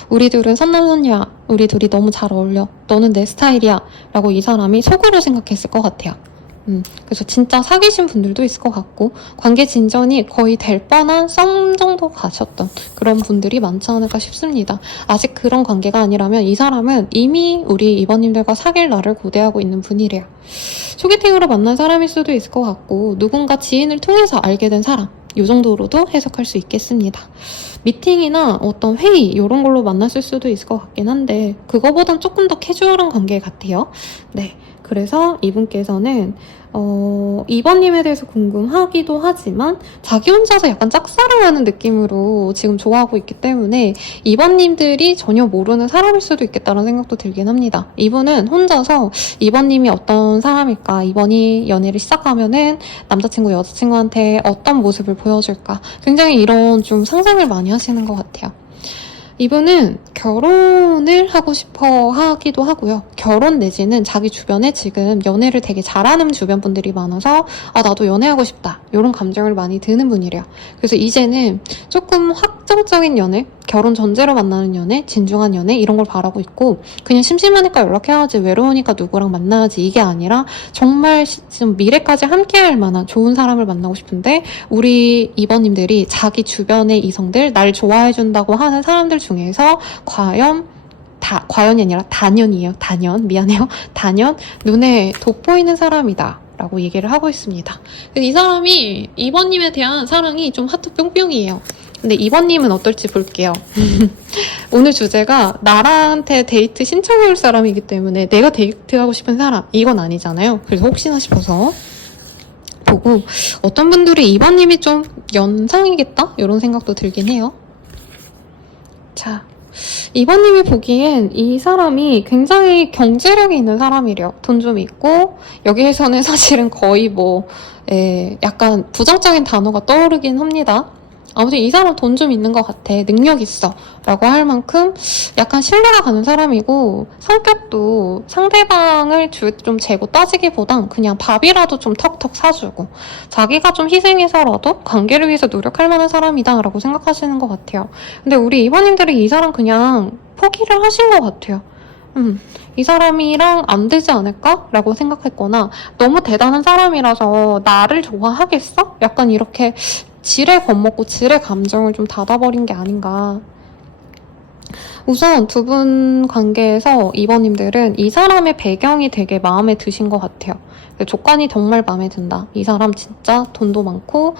우리 둘은 선남선녀야. 우리 둘이 너무 잘 어울려. 너는 내 스타일이야. 라고 이 사람이 속으로 생각했을 것 같아요. 그래서 진짜 사귀신 분들도 있을 것 같고, 관계 진전이 거의 될 뻔한 썸 정도 가셨던 그런 분들이 많지 않을까 싶습니다. 아직 그런 관계가 아니라면 이 사람은 이미 우리 이번님들과 사귈 날을 고대하고 있는 분이래요. 소개팅으로 만난 사람일 수도 있을 것 같고, 누군가 지인을 통해서 알게 된 사람, 이 정도로도 해석할 수 있겠습니다. 미팅이나 어떤 회의 이런 걸로 만났을 수도 있을 것 같긴 한데, 그거보단 조금 더 캐주얼한 관계 같아요. 그래서 이분께서는 2번님에 대해서 궁금하기도 하지만 자기 혼자서 약간 짝사랑하는 느낌으로 지금 좋아하고 있기 때문에 2번님들이 전혀 모르는 사람일 수도 있겠다는 생각도 들긴 합니다. 이분은 혼자서 2번님이 어떤 사람일까, 2번이 연애를 시작하면은 남자친구, 여자친구한테 어떤 모습을 보여줄까, 굉장히 이런 좀 상상을 많이 하시는 것 같아요. 이분은 결혼을 하고 싶어 하기도 하고요. 결혼 내지는 자기 주변에 지금 연애를 되게 잘하는 주변 분들이 많아서 아 나도 연애하고 싶다 이런 감정을 많이 드는 분이래요. 그래서 이제는 조금 확정적인 연애, 결혼 전제로 만나는 연애, 진중한 연애 이런 걸 바라고 있고 그냥 심심하니까 연락해야지 외로우니까 누구랑 만나야지 이게 아니라 정말 지금 미래까지 함께할 만한 좋은 사람을 만나고 싶은데 우리 이번님들이 자기 주변의 이성들 날 좋아해준다고 하는 사람들 중에서 과연이 아니라 단연이에요. 미안해요. 단연 눈에 돋보이는 사람이다 라고 얘기를 하고 있습니다. 이 사람이 이번님에 대한 사랑이 좀 하트 뿅뿅이에요. 근데 이번님은 어떨지 볼게요. 오늘 주제가 나한테 데이트 신청해올 사람이기 때문에 내가 데이트하고 싶은 사람 이건 아니잖아요. 그래서 혹시나 싶어서 보고 어떤 분들이 이번님이 좀 연상이겠다? 이런 생각도 들긴 해요. 자, 이번님이 보기엔 이 사람이 굉장히 경제력이 있는 사람이래요. 돈 좀 있고 여기에서는 사실은 거의 약간 부정적인 단어가 떠오르긴 합니다. 아무튼 이 사람 돈 좀 있는 것 같아. 능력 있어. 라고 할 만큼 약간 신뢰가 가는 사람이고 성격도 상대방을 좀 재고 따지기보단 그냥 밥이라도 좀 턱턱 사주고 자기가 좀 희생해서라도 관계를 위해서 노력할 만한 사람이다 라고 생각하시는 것 같아요. 근데 우리 이번님들이 이 사람 그냥 포기를 하신 것 같아요. 이 사람이랑 안 되지 않을까? 라고 생각했거나 너무 대단한 사람이라서 나를 좋아하겠어? 약간 이렇게 지레 겁먹고 지레 감정을 좀 닫아버린 게 아닌가. 우선 두 분 관계에서 이번님들은 이 사람의 배경이 되게 마음에 드신 것 같아요. 조건이 정말 마음에 든다. 이 사람 진짜 돈도 많고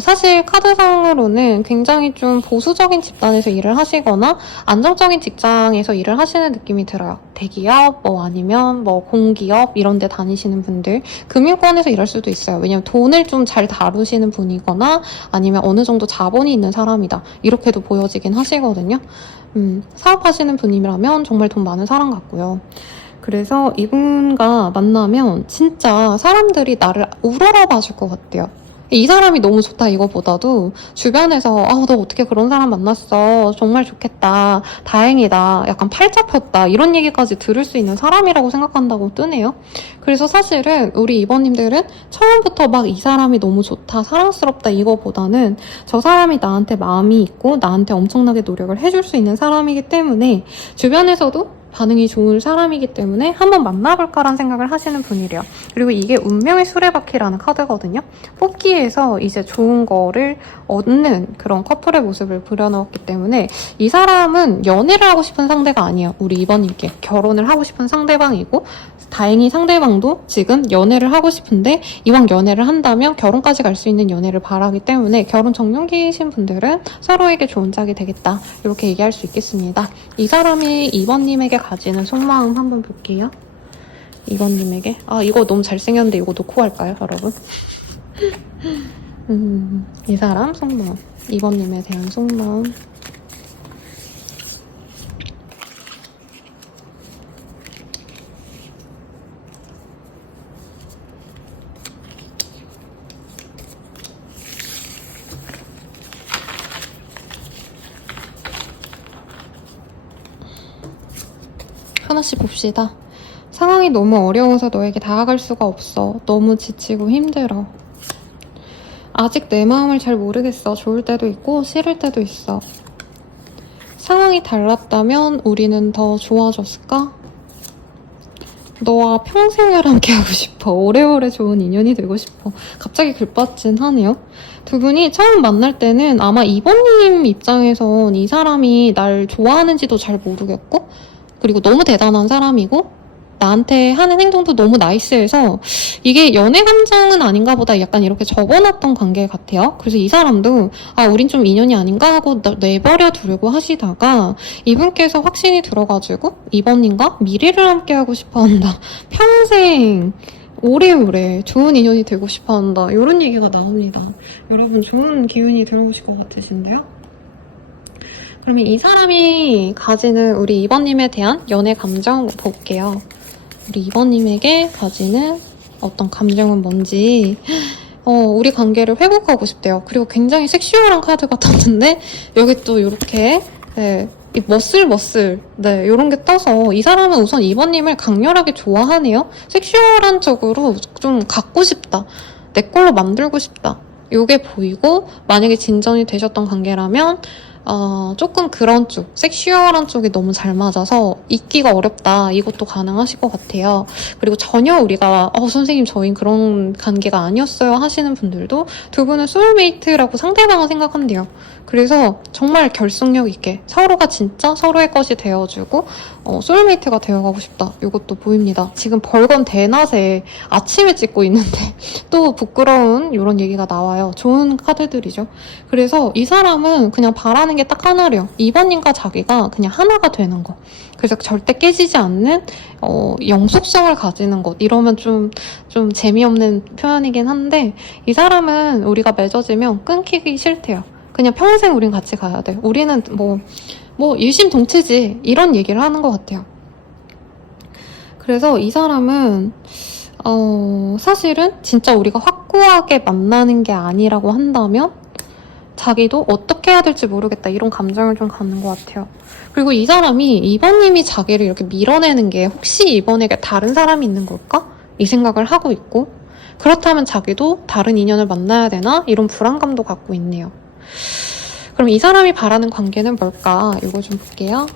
사실 카드상으로는 굉장히 좀 보수적인 집단에서 일을 하시거나 안정적인 직장에서 일을 하시는 느낌이 들어요. 대기업 아니면 공기업 이런 데 다니시는 분들 금융권에서 일할 수도 있어요. 왜냐면 돈을 좀 잘 다루시는 분이거나 아니면 어느 정도 자본이 있는 사람이다. 이렇게도 보여지긴 하시거든요. 사업하시는 분이라면 정말 돈 많은 사람 같고요. 그래서 이분과 만나면 진짜 사람들이 나를 우러러 봐줄 것 같아요. 이 사람이 너무 좋다 이거보다도 주변에서 너 어떻게 그런 사람 만났어? 정말 좋겠다. 다행이다. 약간 팔 잡혔다. 이런 얘기까지 들을 수 있는 사람이라고 생각한다고 뜨네요. 그래서 사실은 우리 이번님들은 처음부터 막 이 사람이 너무 좋다, 사랑스럽다 이거보다는 저 사람이 나한테 마음이 있고 나한테 엄청나게 노력을 해줄 수 있는 사람이기 때문에 주변에서도 반응이 좋은 사람이기 때문에 한번 만나볼까라는 생각을 하시는 분이래요. 그리고 이게 운명의 수레바퀴라는 카드거든요. 뽑기에서 이제 좋은 거를 얻는 그런 커플의 모습을 그려넣었기 때문에 이 사람은 연애를 하고 싶은 상대가 아니에요. 우리 이번님께 결혼을 하고 싶은 상대방이고 다행히 상대방도 지금 연애를 하고 싶은데 이왕 연애를 한다면 결혼까지 갈 수 있는 연애를 바라기 때문에 결혼 정년기이신 분들은 서로에게 좋은 짝이 되겠다. 이렇게 얘기할 수 있겠습니다. 이 사람이 이번님에게 가지는 속마음 한번 볼게요. 이번님에게 이거 너무 잘생겼는데 이거 놓고 갈까요, 여러분? 이 사람 속마음, 이번님에 대한 속마음. 하나씩 봅시다. 상황이 너무 어려워서 너에게 다가갈 수가 없어. 너무 지치고 힘들어. 아직 내 마음을 잘 모르겠어. 좋을 때도 있고 싫을 때도 있어. 상황이 달랐다면 우리는 더 좋아졌을까? 너와 평생을 함께하고 싶어. 오래오래 좋은 인연이 되고 싶어. 갑자기 글받침하네요. 두 분이 처음 만날 때는 아마 이번님 입장에선 이 사람이 날 좋아하는지도 잘 모르겠고 그리고 너무 대단한 사람이고 나한테 하는 행동도 너무 나이스해서 이게 연애 감정은 아닌가 보다 약간 이렇게 접어놨던 관계 같아요. 그래서 이 사람도 우린 좀 인연이 아닌가 하고 내버려 두려고 하시다가 이분께서 확신이 들어가지고 이번님과 미래를 함께 하고 싶어한다. 평생 오래오래 좋은 인연이 되고 싶어한다. 이런 얘기가 나옵니다. 여러분 좋은 기운이 들어오실 것 같으신데요? 그러면 이 사람이 가지는 우리 이번님에 대한 연애 감정 볼게요. 우리 이번님에게 가지는 어떤 감정은 뭔지 우리 관계를 회복하고 싶대요. 그리고 굉장히 섹슈얼한 카드가 떴는데 여기 또 이렇게 이 머슬, 네, 요런 게 떠서 이 사람은 우선 2번님을 강렬하게 좋아하네요. 섹슈얼한 쪽으로 좀 갖고 싶다. 내 걸로 만들고 싶다. 요게 보이고, 만약에 진전이 되셨던 관계라면, 조금 그런 쪽, 섹슈얼한 쪽이 너무 잘 맞아서 잊기가 어렵다. 이것도 가능하실 것 같아요. 그리고 전혀 우리가, 선생님, 저희 그런 관계가 아니었어요. 하시는 분들도 두 분은 소울메이트라고 상대방을 생각한대요. 그래서 정말 결속력 있게 서로가 진짜 서로의 것이 되어주고 소울메이트가 되어가고 싶다. 이것도 보입니다. 지금 벌건 대낮에 아침에 찍고 있는데 또 부끄러운 이런 얘기가 나와요. 좋은 카드들이죠. 그래서 이 사람은 그냥 바라는 게 딱 하나래요. 2번님과 자기가 그냥 하나가 되는 거. 그래서 절대 깨지지 않는 영속성을 가지는 것. 이러면 좀 재미없는 표현이긴 한데 이 사람은 우리가 맺어지면 끊기기 싫대요. 그냥 평생 우린 같이 가야 돼. 우리는 일심동체지. 이런 얘기를 하는 것 같아요. 그래서 이 사람은, 사실은 진짜 우리가 확고하게 만나는 게 아니라고 한다면, 자기도 어떻게 해야 될지 모르겠다. 이런 감정을 좀 갖는 것 같아요. 그리고 이 사람이, 2번님이 자기를 이렇게 밀어내는 게 혹시 2번에게 다른 사람이 있는 걸까? 이 생각을 하고 있고, 그렇다면 자기도 다른 인연을 만나야 되나? 이런 불안감도 갖고 있네요. 그럼 이 사람이 바라는 관계는 뭘까? 이거 좀 볼게요.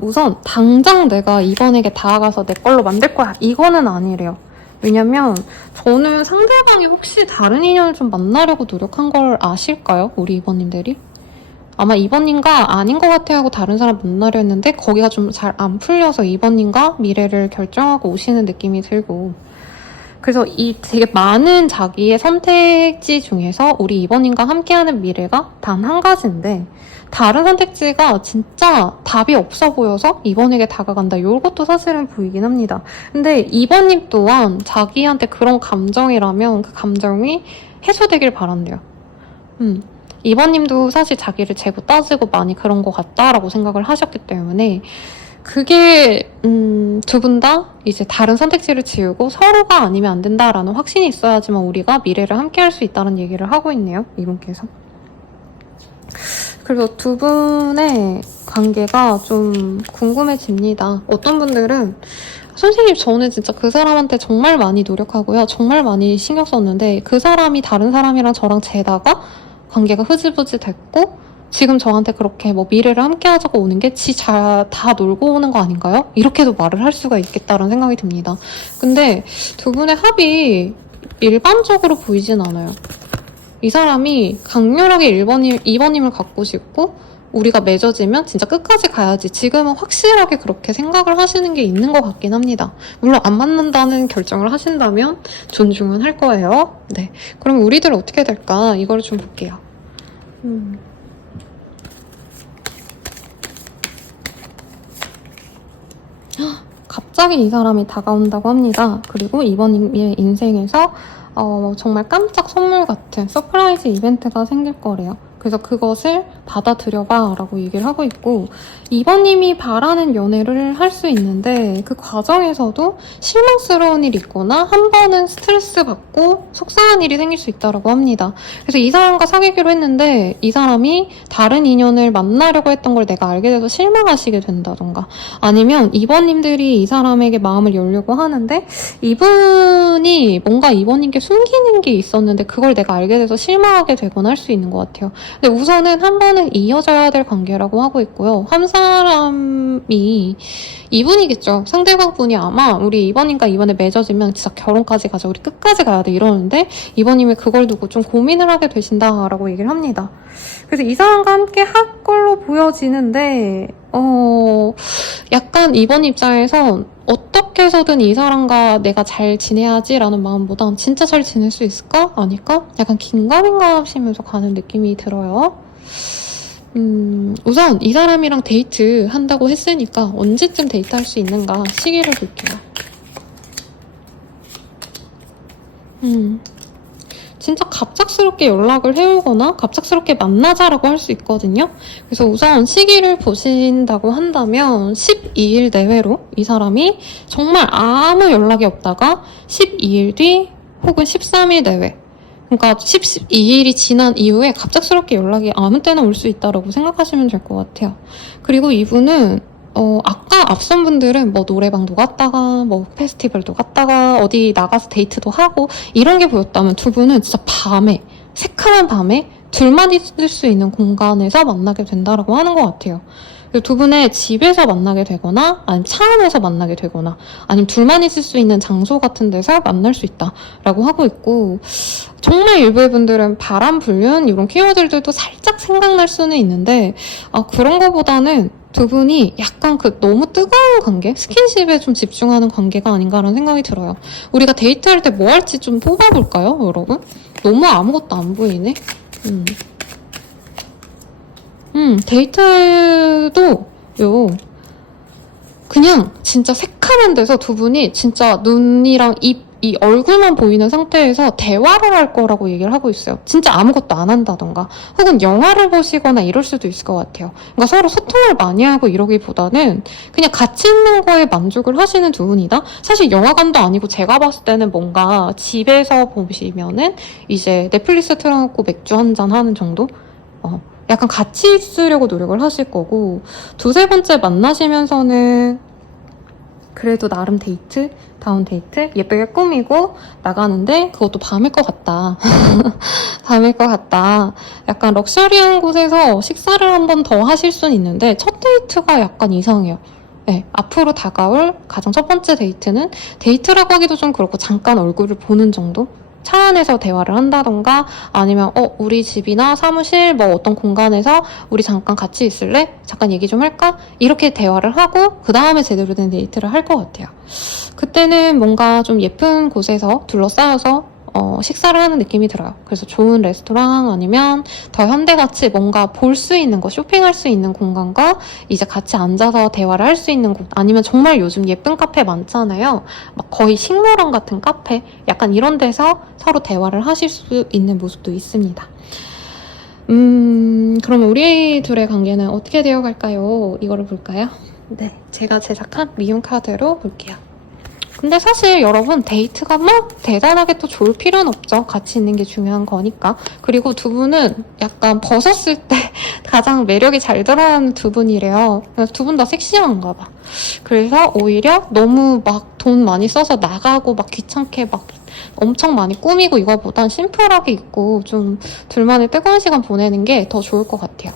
우선 당장 내가 이번에게 다가가서 내 걸로 만들 거야. 이거는 아니래요. 왜냐면 저는 상대방이 혹시 다른 인연을 좀 만나려고 노력한 걸 아실까요? 우리 이번님들이? 아마 이번님과 아닌 것 같아 하고 다른 사람 만나려 했는데 거기가 좀 잘 안 풀려서 이번님과 미래를 결정하고 오시는 느낌이 들고, 그래서 이 되게 많은 자기의 선택지 중에서 우리 이번님과 함께하는 미래가 단 한 가지인데 다른 선택지가 진짜 답이 없어 보여서 이번에게 다가간다. 이것도 사실은 보이긴 합니다. 근데 이번님 또한 자기한테 그런 감정이라면 그 감정이 해소되길 바란대요. 이번님도 사실 자기를 재고 따지고 많이 그런 것 같다라고 생각을 하셨기 때문에 그게 두 분 다 이제 다른 선택지를 지우고 서로가 아니면 안 된다라는 확신이 있어야지만 우리가 미래를 함께 할 수 있다는 얘기를 하고 있네요. 이분께서. 그래서 두 분의 관계가 좀 궁금해집니다. 어떤 분들은 선생님, 저는 진짜 그 사람한테 정말 많이 노력하고요. 정말 많이 신경 썼는데 그 사람이 다른 사람이랑 저랑 재다가 관계가 흐지부지 됐고 지금 저한테 그렇게 미래를 함께 하자고 오는 게 다 놀고 오는 거 아닌가요? 이렇게도 말을 할 수가 있겠다는 생각이 듭니다. 근데 두 분의 합이 일반적으로 보이진 않아요. 이 사람이 강렬하게 2번님을 갖고 싶고 우리가 맺어지면 진짜 끝까지 가야지. 지금은 확실하게 그렇게 생각을 하시는 게 있는 것 같긴 합니다. 물론 안 맞는다는 결정을 하신다면 존중은 할 거예요. 네. 그럼 우리들 어떻게 될까? 이걸 좀 볼게요. 갑자기 이 사람이 다가온다고 합니다. 그리고 이번님의 인생에서 정말 깜짝 선물 같은 서프라이즈 이벤트가 생길 거래요. 그래서 그것을 받아들여봐 라고 얘기를 하고 있고, 2번님이 바라는 연애를 할 수 있는데 그 과정에서도 실망스러운 일이 있거나 한 번은 스트레스 받고 속상한 일이 생길 수 있다고 합니다. 그래서 이 사람과 사귀기로 했는데 이 사람이 다른 인연을 만나려고 했던 걸 내가 알게 돼서 실망하시게 된다던가, 아니면 2번님들이 이 사람에게 마음을 열려고 하는데 이분이 뭔가 2번님께 숨기는 게 있었는데 그걸 내가 알게 돼서 실망하게 되거나 할 수 있는 것 같아요. 근데 우선은 한 번은 이어져야 될 관계라고 하고 있고요. 한 사람이 이분이겠죠. 상대방 분이 아마 우리 이번님과 이번에 맺어지면 진짜 결혼까지 가자, 우리 끝까지 가야 돼 이러는데 이번님이 그걸 두고 좀 고민을 하게 되신다라고 얘기를 합니다. 그래서 이 사람과 함께 할 걸로 보여지는데 약간 이번 입장에선 어떻게 해서든 이 사람과 내가 잘 지내야지라는 마음보단 진짜 잘 지낼 수 있을까? 아닐까? 약간 긴가민가 하시면서 가는 느낌이 들어요. 우선 이 사람이랑 데이트 한다고 했으니까 언제쯤 데이트할 수 있는가 시기를 볼게요. 진짜 갑작스럽게 연락을 해오거나 갑작스럽게 만나자라고 할 수 있거든요. 그래서 우선 시기를 보신다고 한다면 12일 내외로 이 사람이 정말 아무 연락이 없다가 12일 뒤 혹은 13일 내외, 그러니까 12일이 지난 이후에 갑작스럽게 연락이 아무 때나 올 수 있다라고 생각하시면 될 것 같아요. 그리고 이분은 아까 앞선 분들은 뭐 노래방도 갔다가 뭐 페스티벌도 갔다가 어디 나가서 데이트도 하고 이런 게 보였다면, 두 분은 진짜 밤에, 새카만 밤에 둘만 있을 수 있는 공간에서 만나게 된다라고 하는 것 같아요. 두 분의 집에서 만나게 되거나, 아니면 차 안에서 만나게 되거나, 아니면 둘만 있을 수 있는 장소 같은 데서 만날 수 있다라고 하고 있고, 정말 일부의 분들은 바람, 불륜 이런 키워드들도 살짝 생각날 수는 있는데, 그런 거보다는 두 분이 약간 너무 뜨거운 관계? 스킨십에 좀 집중하는 관계가 아닌가라는 생각이 들어요. 우리가 데이트할 때 뭐 할지 좀 뽑아볼까요, 여러분? 너무 아무것도 안 보이네? 데이트도 그냥 진짜 새카만 데서 두 분이 진짜 눈이랑 입, 이 얼굴만 보이는 상태에서 대화를 할 거라고 얘기를 하고 있어요. 진짜 아무것도 안 한다던가, 혹은 영화를 보시거나 이럴 수도 있을 것 같아요. 그러니까 서로 소통을 많이 하고 이러기보다는 그냥 같이 있는 거에 만족을 하시는 두 분이다? 사실 영화관도 아니고 제가 봤을 때는 뭔가 집에서 보시면은 이제 넷플릭스 틀어놓고 맥주 한잔 하는 정도? 약간 같이 있으려고 노력을 하실 거고, 두세 번째 만나시면서는 그래도 나름 데이트? 다운 데이트? 예쁘게 꾸미고 나가는데 그것도 밤일 것 같다. 밤일 것 같다. 약간 럭셔리한 곳에서 식사를 한 번 더 하실 수는 있는데 첫 데이트가 약간 이상해요. 네, 앞으로 다가올 가장 첫 번째 데이트는 데이트라고 하기도 좀 그렇고 잠깐 얼굴을 보는 정도? 차 안에서 대화를 한다던가, 아니면 우리 집이나 사무실 뭐 어떤 공간에서 우리 잠깐 같이 있을래? 잠깐 얘기 좀 할까? 이렇게 대화를 하고 그 다음에 제대로 된 데이트를 할 것 같아요. 그때는 뭔가 좀 예쁜 곳에서 둘러싸여서 식사를 하는 느낌이 들어요. 그래서 좋은 레스토랑, 아니면 더 현대같이 뭔가 볼 수 있는 거, 쇼핑할 수 있는 공간과 이제 같이 앉아서 대화를 할 수 있는 곳, 아니면 정말 요즘 예쁜 카페 많잖아요. 막 거의 식물원 같은 카페, 약간 이런 데서 서로 대화를 하실 수 있는 모습도 있습니다. 그러면 우리 둘의 관계는 어떻게 되어갈까요? 이거를 볼까요? 네, 제가 제작한 미움 카드로 볼게요. 근데 사실 여러분, 데이트가 막 대단하게 또 좋을 필요는 없죠. 같이 있는 게 중요한 거니까. 그리고 두 분은 약간 벗었을 때 가장 매력이 잘 드러나는 두 분이래요. 그래서 두 분 다 섹시한가 봐. 그래서 오히려 너무 막 돈 많이 써서 나가고 막 귀찮게 막 엄청 많이 꾸미고 이거보단 심플하게 입고 좀 둘만의 뜨거운 시간 보내는 게 더 좋을 것 같아요.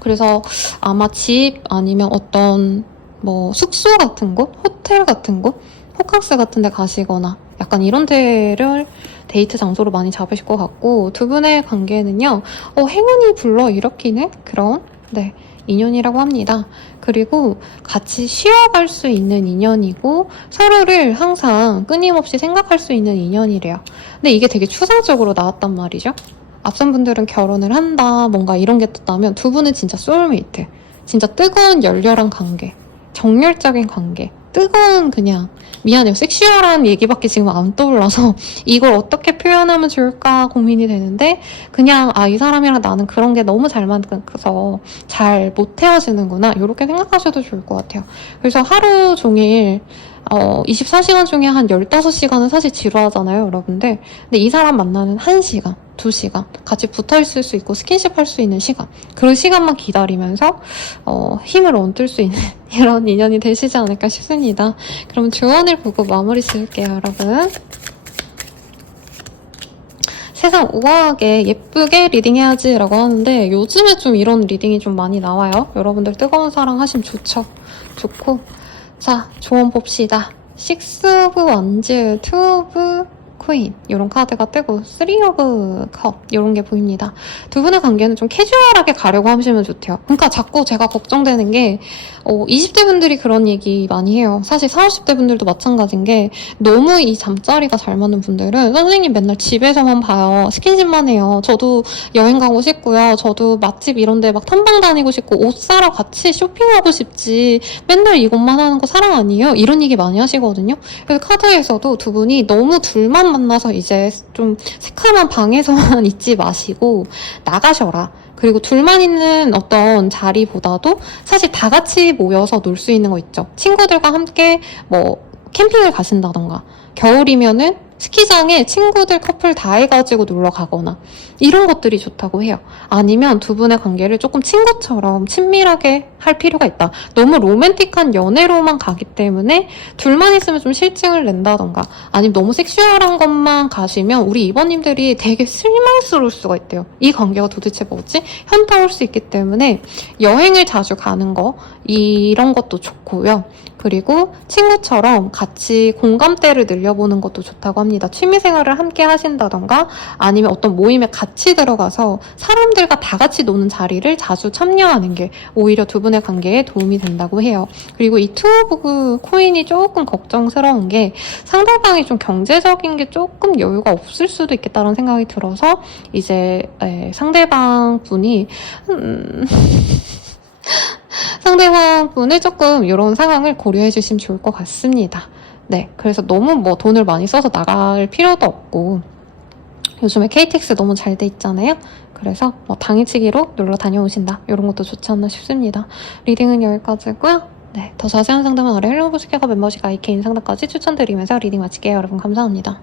그래서 아마 집, 아니면 어떤 뭐 숙소 같은 곳, 호텔 같은 곳, 호캉스 같은 데 가시거나 약간 이런 데를 데이트 장소로 많이 잡으실 것 같고, 두 분의 관계는요, 행운이 불러일으키는 그런 인연이라고 합니다. 그리고 같이 쉬어갈 수 있는 인연이고, 서로를 항상 끊임없이 생각할 수 있는 인연이래요. 근데 이게 되게 추상적으로 나왔단 말이죠. 앞선 분들은 결혼을 한다, 뭔가 이런 게 떴다면, 두 분은 진짜 소울메이트. 진짜 뜨거운 열렬한 관계, 정열적인 관계, 뜨거운, 그냥 미안해요, 섹슈얼한 얘기밖에 지금 안 떠올라서 이걸 어떻게 표현하면 좋을까 고민이 되는데, 그냥 이 사람이랑 나는 그런 게 너무 잘 맞아서 잘 못 헤어지는구나, 이렇게 생각하셔도 좋을 것 같아요. 그래서 하루 종일 24시간 중에 한 15시간은 사실 지루하잖아요, 여러분들. 근데 이 사람 만나는 1시간, 2시간 같이 붙어있을 수 있고 스킨십 할 수 있는 시간, 그런 시간만 기다리면서 힘을 얻을 수 있는 이런 인연이 되시지 않을까 싶습니다. 그럼 조언을 보고 마무리 지을게요, 여러분. 세상 우아하게 예쁘게 리딩해야지 라고 하는데, 요즘에 좀 이런 리딩이 좀 많이 나와요. 여러분들 뜨거운 사랑 하시면 좋고. 자, 조언 봅시다. 6 오브 원즈, 2 오브 퀸, 이런 카드가 뜨고 3 오브 컵, 이런 게 보입니다. 두 분의 관계는 좀 캐주얼하게 가려고 하시면 좋대요. 그러니까 자꾸 제가 걱정되는 게 20대 분들이 그런 얘기 많이 해요. 사실 40, 50대 분들도 마찬가지인 게, 너무 이 잠자리가 잘 맞는 분들은 선생님 맨날 집에서만 봐요, 스킨십만 해요, 저도 여행 가고 싶고요, 저도 맛집 이런 데 막 탐방 다니고 싶고 옷 사러 같이 쇼핑하고 싶지, 맨날 이것만 하는 거 사랑 아니에요? 이런 얘기 많이 하시거든요. 그래서 카드에서도 두 분이 너무 둘만 만나서 이제 좀 새카만 방에서만 있지 마시고 나가셔라. 그리고 둘만 있는 어떤 자리보다도 사실 다 같이 모여서 놀 수 있는 거 있죠. 친구들과 함께 뭐 캠핑을 가신다던가, 겨울이면은 스키장에 친구들 커플 다 해가지고 놀러 가거나 이런 것들이 좋다고 해요. 아니면 두 분의 관계를 조금 친구처럼 친밀하게 할 필요가 있다. 너무 로맨틱한 연애로만 가기 때문에 둘만 있으면 좀 실증을 낸다던가 아니면 너무 섹슈얼한 것만 가시면 우리 이번님들이 되게 실망스러울 수가 있대요. 이 관계가 도대체 뭐지? 현타 올 수 있기 때문에 여행을 자주 가는 거 이런 것도 좋고요. 그리고 친구처럼 같이 공감대를 늘려보는 것도 좋다고 합니다. 취미생활을 함께 하신다던가 아니면 어떤 모임에 같이 들어가서 사람들과 다 같이 노는 자리를 자주 참여하는 게 오히려 두 분의 관계에 도움이 된다고 해요. 그리고 이 투 오브 코인이 조금 걱정스러운 게 상대방이 좀 경제적인 게 조금 여유가 없을 수도 있겠다는 생각이 들어서 이제 상대방 분이 상대방 분을 조금 이런 상황을 고려해 주시면 좋을 것 같습니다. 네, 그래서 너무 뭐 돈을 많이 써서 나갈 필요도 없고 요즘에 KTX 너무 잘 돼 있잖아요. 그래서 뭐 당일치기로 놀러 다녀오신다 이런 것도 좋지 않나 싶습니다. 리딩은 여기까지고요. 네, 더 자세한 상담은 아래 헬로보시케가 멤버십 IK인 상담까지 추천드리면서 리딩 마칠게요. 여러분 감사합니다.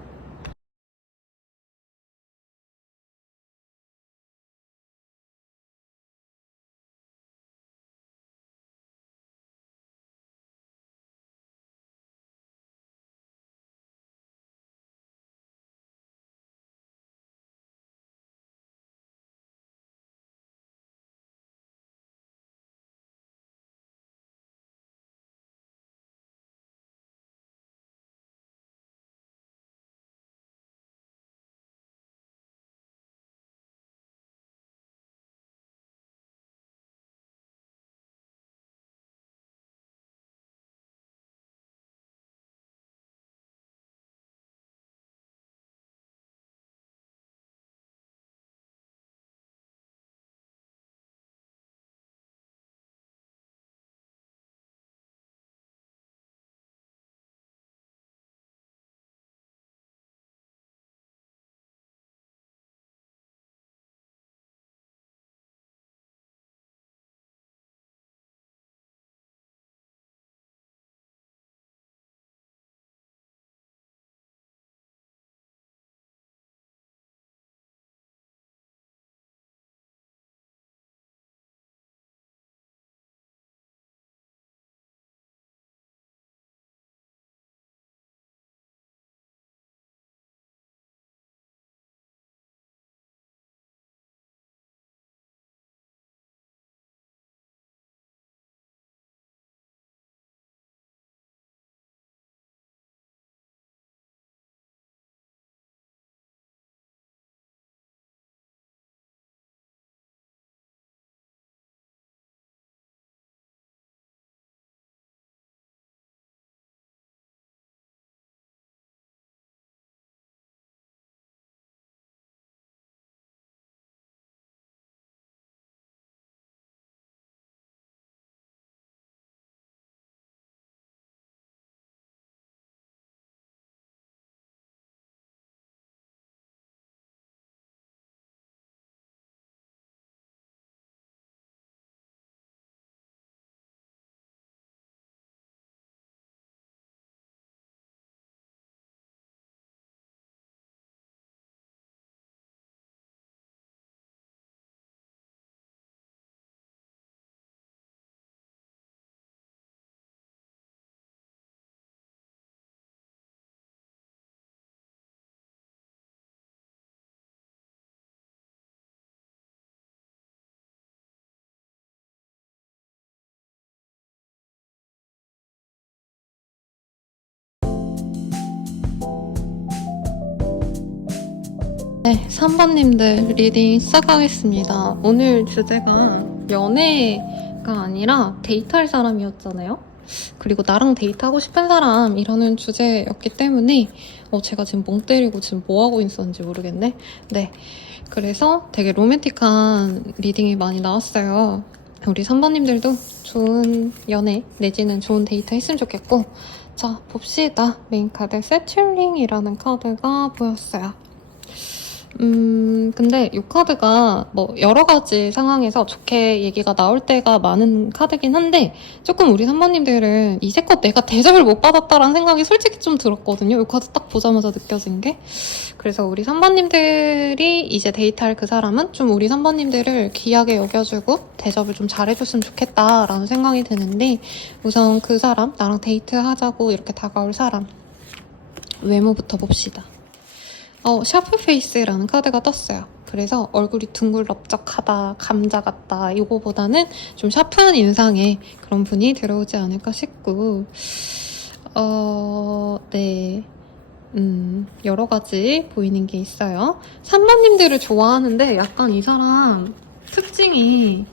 네, 3번님들 리딩 시작하겠습니다. 오늘 주제가 연애가 아니라 데이트할 사람이었잖아요. 그리고 나랑 데이트하고 싶은 사람이라는 주제였기 때문에 제가 지금 멍 때리고 지금 뭐하고 있었는지 모르겠네. 네, 그래서 되게 로맨틱한 리딩이 많이 나왔어요. 우리 3번님들도 좋은 연애 내지는 좋은 데이트 했으면 좋겠고 자, 봅시다. 메인 카드 세츄링이라는 카드가 보였어요. 근데 이 카드가 뭐 여러 가지 상황에서 좋게 얘기가 나올 때가 많은 카드긴 한데 조금 우리 3번님들은 이제껏 내가 대접을 못 받았다라는 생각이 솔직히 좀 들었거든요. 이 카드 딱 보자마자 느껴진 게. 그래서 우리 3번님들이 이제 데이트할 그 사람은 좀 우리 3번님들을 귀하게 여겨주고 대접을 좀 잘해줬으면 좋겠다라는 생각이 드는데 우선 그 사람, 나랑 데이트하자고 이렇게 다가올 사람 외모부터 봅시다. 샤프 페이스라는 카드가 떴어요. 그래서 얼굴이 둥글럽적하다, 감자 같다 이거보다는 좀 샤프한 인상의 그런 분이 들어오지 않을까 싶고 네. 여러 가지 보이는 게 있어요. 3번님들을 좋아하는데 약간 이 사람 특징이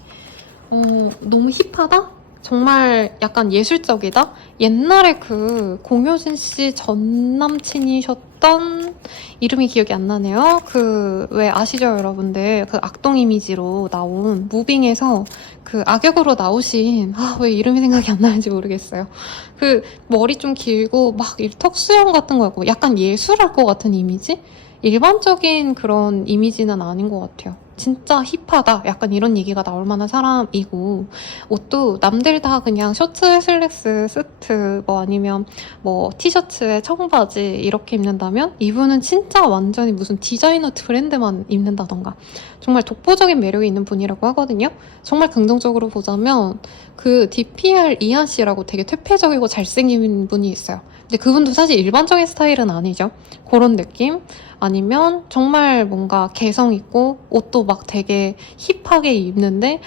너무 힙하다? 정말 약간 예술적이다? 옛날에 그 공효진 씨 전 남친이셨던 이름이 기억이 안 나네요. 그 왜 아시죠 여러분들? 그 악동 이미지로 나온 무빙에서 그 악역으로 나오신 왜 이름이 생각이 안 나는지 모르겠어요. 그 머리 좀 길고 막 턱수염 같은 거였고 약간 예술할 것 같은 이미지? 일반적인 그런 이미지는 아닌 것 같아요. 진짜 힙하다 약간 이런 얘기가 나올 만한 사람이고 옷도 남들 다 그냥 셔츠에 슬랙스, 스트 뭐 아니면 뭐 티셔츠에 청바지 이렇게 입는다면 이분은 진짜 완전히 무슨 디자이너 브랜드만 입는다던가 정말 독보적인 매력이 있는 분이라고 하거든요. 정말 긍정적으로 보자면 그 DPR 이한 씨라고 되게 퇴폐적이고 잘생긴 분이 있어요. 근데 그분도 사실 일반적인 스타일은 아니죠. 그런 느낌? 아니면 정말 뭔가 개성 있고 옷도 막 되게 힙하게 입는데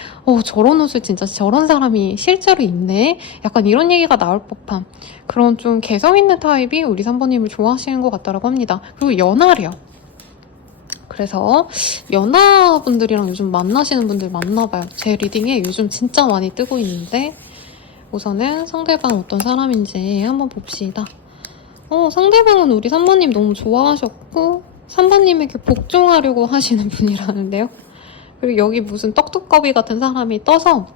저런 옷을 진짜 저런 사람이 실제로 입네? 약간 이런 얘기가 나올 법한 그런 좀 개성 있는 타입이 우리 3번님을 좋아하시는 것 같다고 합니다. 그리고 연하래요. 그래서 연하분들이랑 요즘 만나시는 분들 많나봐요. 제 리딩에 요즘 진짜 많이 뜨고 있는데 우선은 상대방 어떤 사람인지 한번 봅시다. 상대방은 우리 3번님 너무 좋아하셨고 3번님에게 복종하려고 하시는 분이라는데요. 그리고 여기 무슨 떡두꺼비 같은 사람이 떠서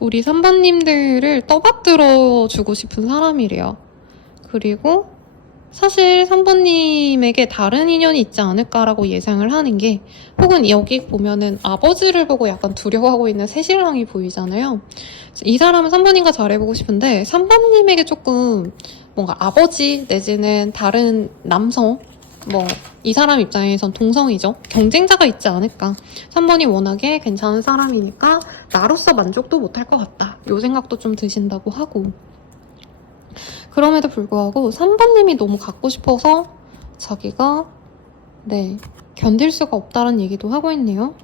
우리 3번님들을 떠받들어 주고 싶은 사람이래요. 그리고 사실 3번님에게 다른 인연이 있지 않을까라고 예상을 하는 게 혹은 여기 보면은 아버지를 보고 약간 두려워하고 있는 새신랑이 보이잖아요. 이 사람은 3번님과 잘해보고 싶은데 3번님에게 조금 뭔가 아버지 내지는 다른 남성 이 사람 입장에선 동성이죠. 경쟁자가 있지 않을까. 3번이 워낙에 괜찮은 사람이니까 나로서 만족도 못할 것 같다. 요 생각도 좀 드신다고 하고 그럼에도 불구하고 3번님이 너무 갖고 싶어서 자기가 견딜 수가 없다는 얘기도 하고 있네요.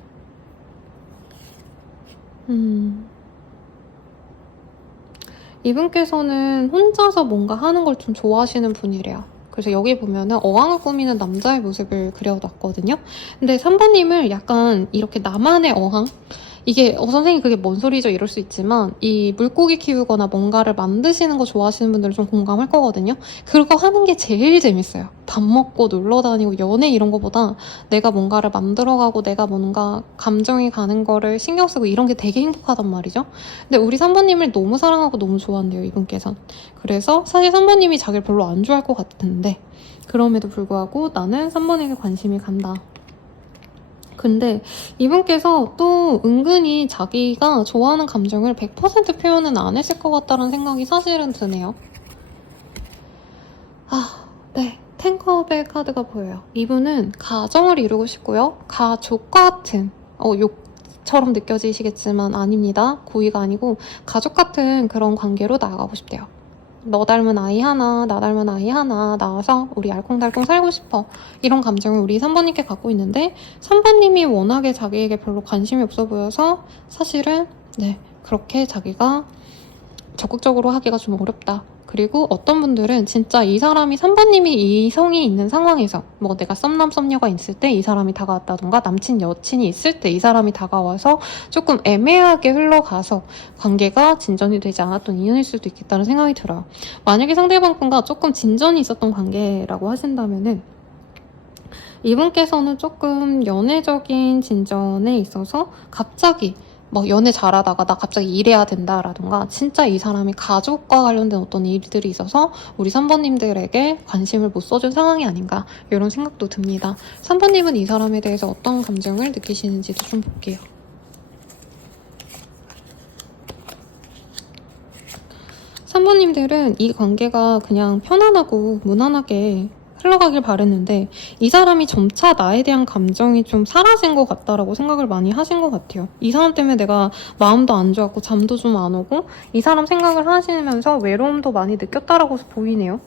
이분께서는 혼자서 뭔가 하는 걸 좀 좋아하시는 분이래요. 그래서 여기 보면은 어항을 꾸미는 남자의 모습을 그려놨거든요. 근데 3번님을 약간 이렇게 나만의 어항? 이게 선생님 그게 뭔 소리죠? 이럴 수 있지만 이 물고기 키우거나 뭔가를 만드시는 거 좋아하시는 분들은 좀 공감할 거거든요. 그거 하는 게 제일 재밌어요. 밥 먹고 놀러 다니고 연애 이런 거보다 내가 뭔가를 만들어가고 내가 뭔가 감정이 가는 거를 신경 쓰고 이런 게 되게 행복하단 말이죠. 근데 우리 3번님을 너무 사랑하고 너무 좋아한대요, 이분께선. 그래서 사실 3번님이 자기를 별로 안 좋아할 것 같은데 그럼에도 불구하고 나는 3번에게 관심이 간다. 근데 이분께서 또 은근히 자기가 좋아하는 감정을 100% 표현은 안 했을 것 같다는 생각이 사실은 드네요. 네. 텐컵의 카드가 보여요. 이분은 가정을 이루고 싶고요. 가족 같은, 욕처럼 느껴지시겠지만 아닙니다. 고의가 아니고 가족 같은 그런 관계로 나아가고 싶대요. 너 닮은 아이 하나, 나 닮은 아이 하나 낳아서 우리 알콩달콩 살고 싶어. 이런 감정을 우리 3번님께 갖고 있는데 3번님이 워낙에 자기에게 별로 관심이 없어 보여서 사실은 그렇게 자기가 적극적으로 하기가 좀 어렵다. 그리고 어떤 분들은 진짜 이 사람이 3번님이 이성이 있는 상황에서 내가 썸남 썸녀가 있을 때 이 사람이 다가왔다던가 남친 여친이 있을 때 이 사람이 다가와서 조금 애매하게 흘러가서 관계가 진전이 되지 않았던 인연일 수도 있겠다는 생각이 들어요. 만약에 상대방분과 조금 진전이 있었던 관계라고 하신다면은 이분께서는 조금 연애적인 진전에 있어서 갑자기 뭐 연애 잘하다가 나 갑자기 일해야 된다라던가 진짜 이 사람이 가족과 관련된 어떤 일들이 있어서 우리 3번님들에게 관심을 못 써준 상황이 아닌가 이런 생각도 듭니다. 3번님은 이 사람에 대해서 어떤 감정을 느끼시는지도 좀 볼게요. 3번님들은 이 관계가 그냥 편안하고 무난하게 흘러가길 바랬는데 이 사람이 점차 나에 대한 감정이 좀 사라진 것 같다라고 생각을 많이 하신 것 같아요. 이 사람 때문에 내가 마음도 안 좋았고 잠도 좀 안 오고 이 사람 생각을 하시면서 외로움도 많이 느꼈다라고 보이네요.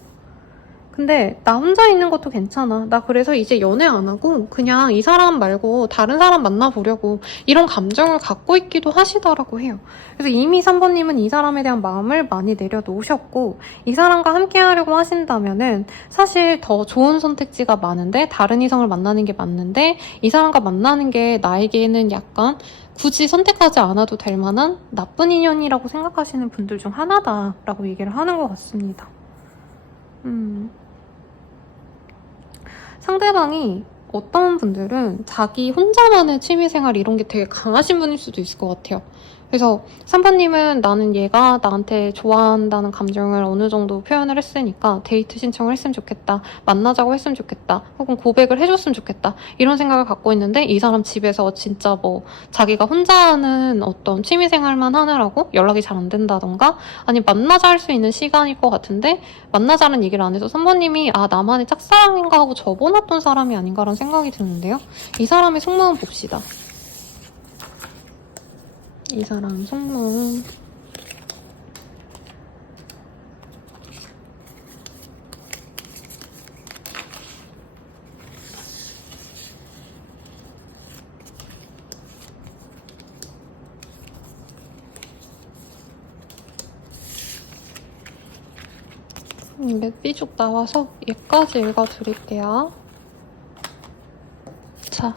근데 나 혼자 있는 것도 괜찮아. 나 그래서 이제 연애 안 하고 그냥 이 사람 말고 다른 사람 만나보려고 이런 감정을 갖고 있기도 하시더라고 해요. 그래서 이미 3번님은 이 사람에 대한 마음을 많이 내려놓으셨고 이 사람과 함께 하려고 하신다면은 사실 더 좋은 선택지가 많은데 다른 이성을 만나는 게 맞는데 이 사람과 만나는 게 나에게는 약간 굳이 선택하지 않아도 될 만한 나쁜 인연이라고 생각하시는 분들 중 하나다라고 얘기를 하는 것 같습니다. 상대방이 어떤 분들은 자기 혼자만의 취미생활 이런 게 되게 강하신 분일 수도 있을 것 같아요. 그래서 3번님은 나는 얘가 나한테 좋아한다는 감정을 어느 정도 표현을 했으니까 데이트 신청을 했으면 좋겠다. 만나자고 했으면 좋겠다. 혹은 고백을 해줬으면 좋겠다. 이런 생각을 갖고 있는데 이 사람 집에서 진짜 뭐 자기가 혼자 하는 어떤 취미생활만 하느라고 연락이 잘 안 된다던가 아니 만나자 할 수 있는 시간일 것 같은데 만나자는 얘기를 안 해서 3번님이 아 나만의 짝사랑인가 하고 접어놨던 사람이 아닌가라는 생각이 드는데요. 이 사람의 속마음 봅시다. 이 사람 속마음. 몇 삐죽 나와서 얘까지 읽어드릴게요. 자,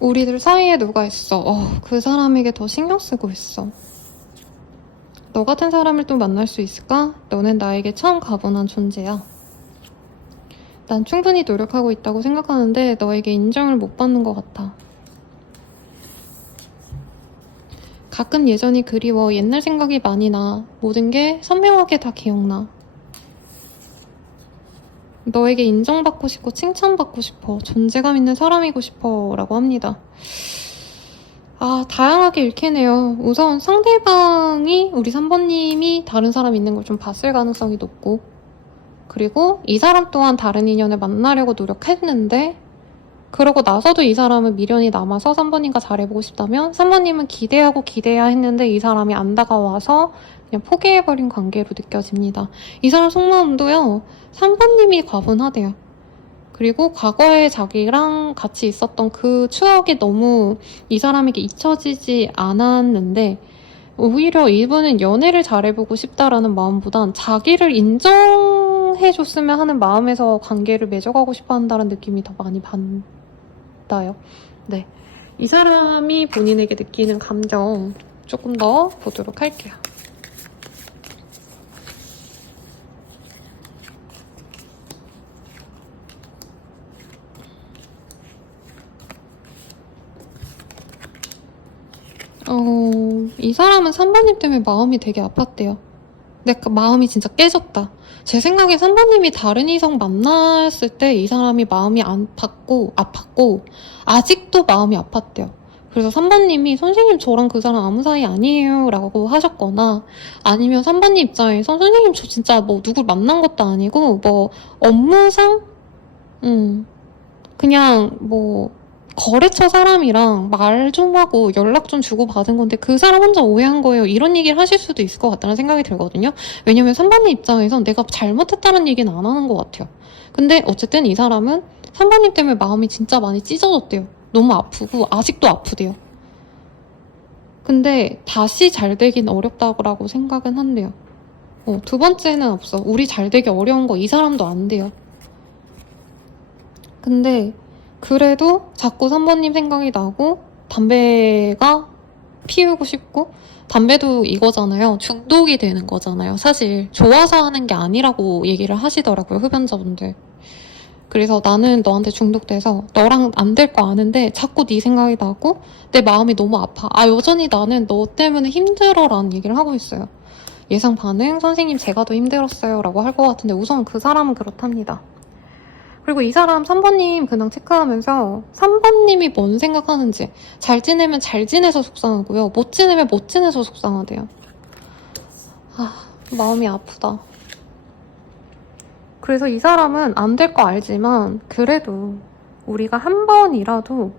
우리들 사이에 누가 있어. 그 사람에게 더 신경 쓰고 있어. 너 같은 사람을 또 만날 수 있을까? 너는 나에게 처음 가분한 존재야. 난 충분히 노력하고 있다고 생각하는데 너에게 인정을 못 받는 것 같아. 가끔 예전이 그리워. 옛날 생각이 많이 나. 모든 게 선명하게 다 기억나. 너에게 인정받고 싶고 칭찬받고 싶어. 존재감 있는 사람이고 싶어. 라고 합니다. 다양하게 읽히네요. 우선 상대방이 우리 3번님이 다른 사람 있는 걸 좀 봤을 가능성이 높고 그리고 이 사람 또한 다른 인연을 만나려고 노력했는데 그러고 나서도 이 사람은 미련이 남아서 3번님과 잘해보고 싶다면 3번님은 기대하고 기대야 했는데 이 사람이 안 다가와서 그냥 포기해버린 관계로 느껴집니다. 이 사람 속마음도요. 3번님이 과분하대요. 그리고 과거에 자기랑 같이 있었던 그 추억이 너무 이 사람에게 잊혀지지 않았는데 오히려 이분은 연애를 잘해보고 싶다라는 마음보단 자기를 인정해줬으면 하는 마음에서 관계를 맺어가고 싶어 한다는 느낌이 더 많이 받아요. 네, 이 사람이 본인에게 느끼는 감정 조금 더 보도록 할게요. 이 사람은 3번님 때문에 마음이 되게 아팠대요. 내가 마음이 진짜 깨졌다. 제 생각에 3번님이 다른 이성 만났을 때 이 사람이 마음이 아팠고 아직도 마음이 아팠대요. 그래서 3번님이 선생님 저랑 그 사람 아무 사이 아니에요 라고 하셨거나 아니면 3번님 입장에서 선생님 저 진짜 뭐 누굴 만난 것도 아니고 뭐 업무상 그냥 뭐 거래처 사람이랑 말 좀 하고 연락 좀 주고받은 건데 그 사람 혼자 오해한 거예요. 이런 얘기를 하실 수도 있을 것 같다는 생각이 들거든요. 왜냐면 3번님 입장에선 내가 잘못했다는 얘기는 안 하는 것 같아요. 근데 어쨌든 이 사람은 3번님 때문에 마음이 진짜 많이 찢어졌대요. 너무 아프고 아직도 아프대요. 근데 다시 잘 되긴 어렵다고 생각은 한대요. 두 번째는 없어. 우리 잘 되기 어려운 거 이 사람도 안 돼요. 근데 그래도 자꾸 3번님 생각이 나고 담배가 피우고 싶고 담배도 이거잖아요. 중독이 되는 거잖아요. 사실 좋아서 하는 게 아니라고 얘기를 하시더라고요. 흡연자분들. 그래서 나는 너한테 중독돼서 너랑 안 될 거 아는데 자꾸 네 생각이 나고 내 마음이 너무 아파. 여전히 나는 너 때문에 힘들어라는 얘기를 하고 있어요. 예상 반응, 선생님 제가 더 힘들었어요 라고 할 것 같은데 우선 그 사람은 그렇답니다. 그리고 이 사람 3번님 근황 체크하면서 3번님이 뭔 생각하는지 잘 지내면 잘 지내서 속상하고요. 못 지내면 못 지내서 속상하대요. 마음이 아프다. 그래서 이 사람은 안 될 거 알지만 그래도 우리가 한 번이라도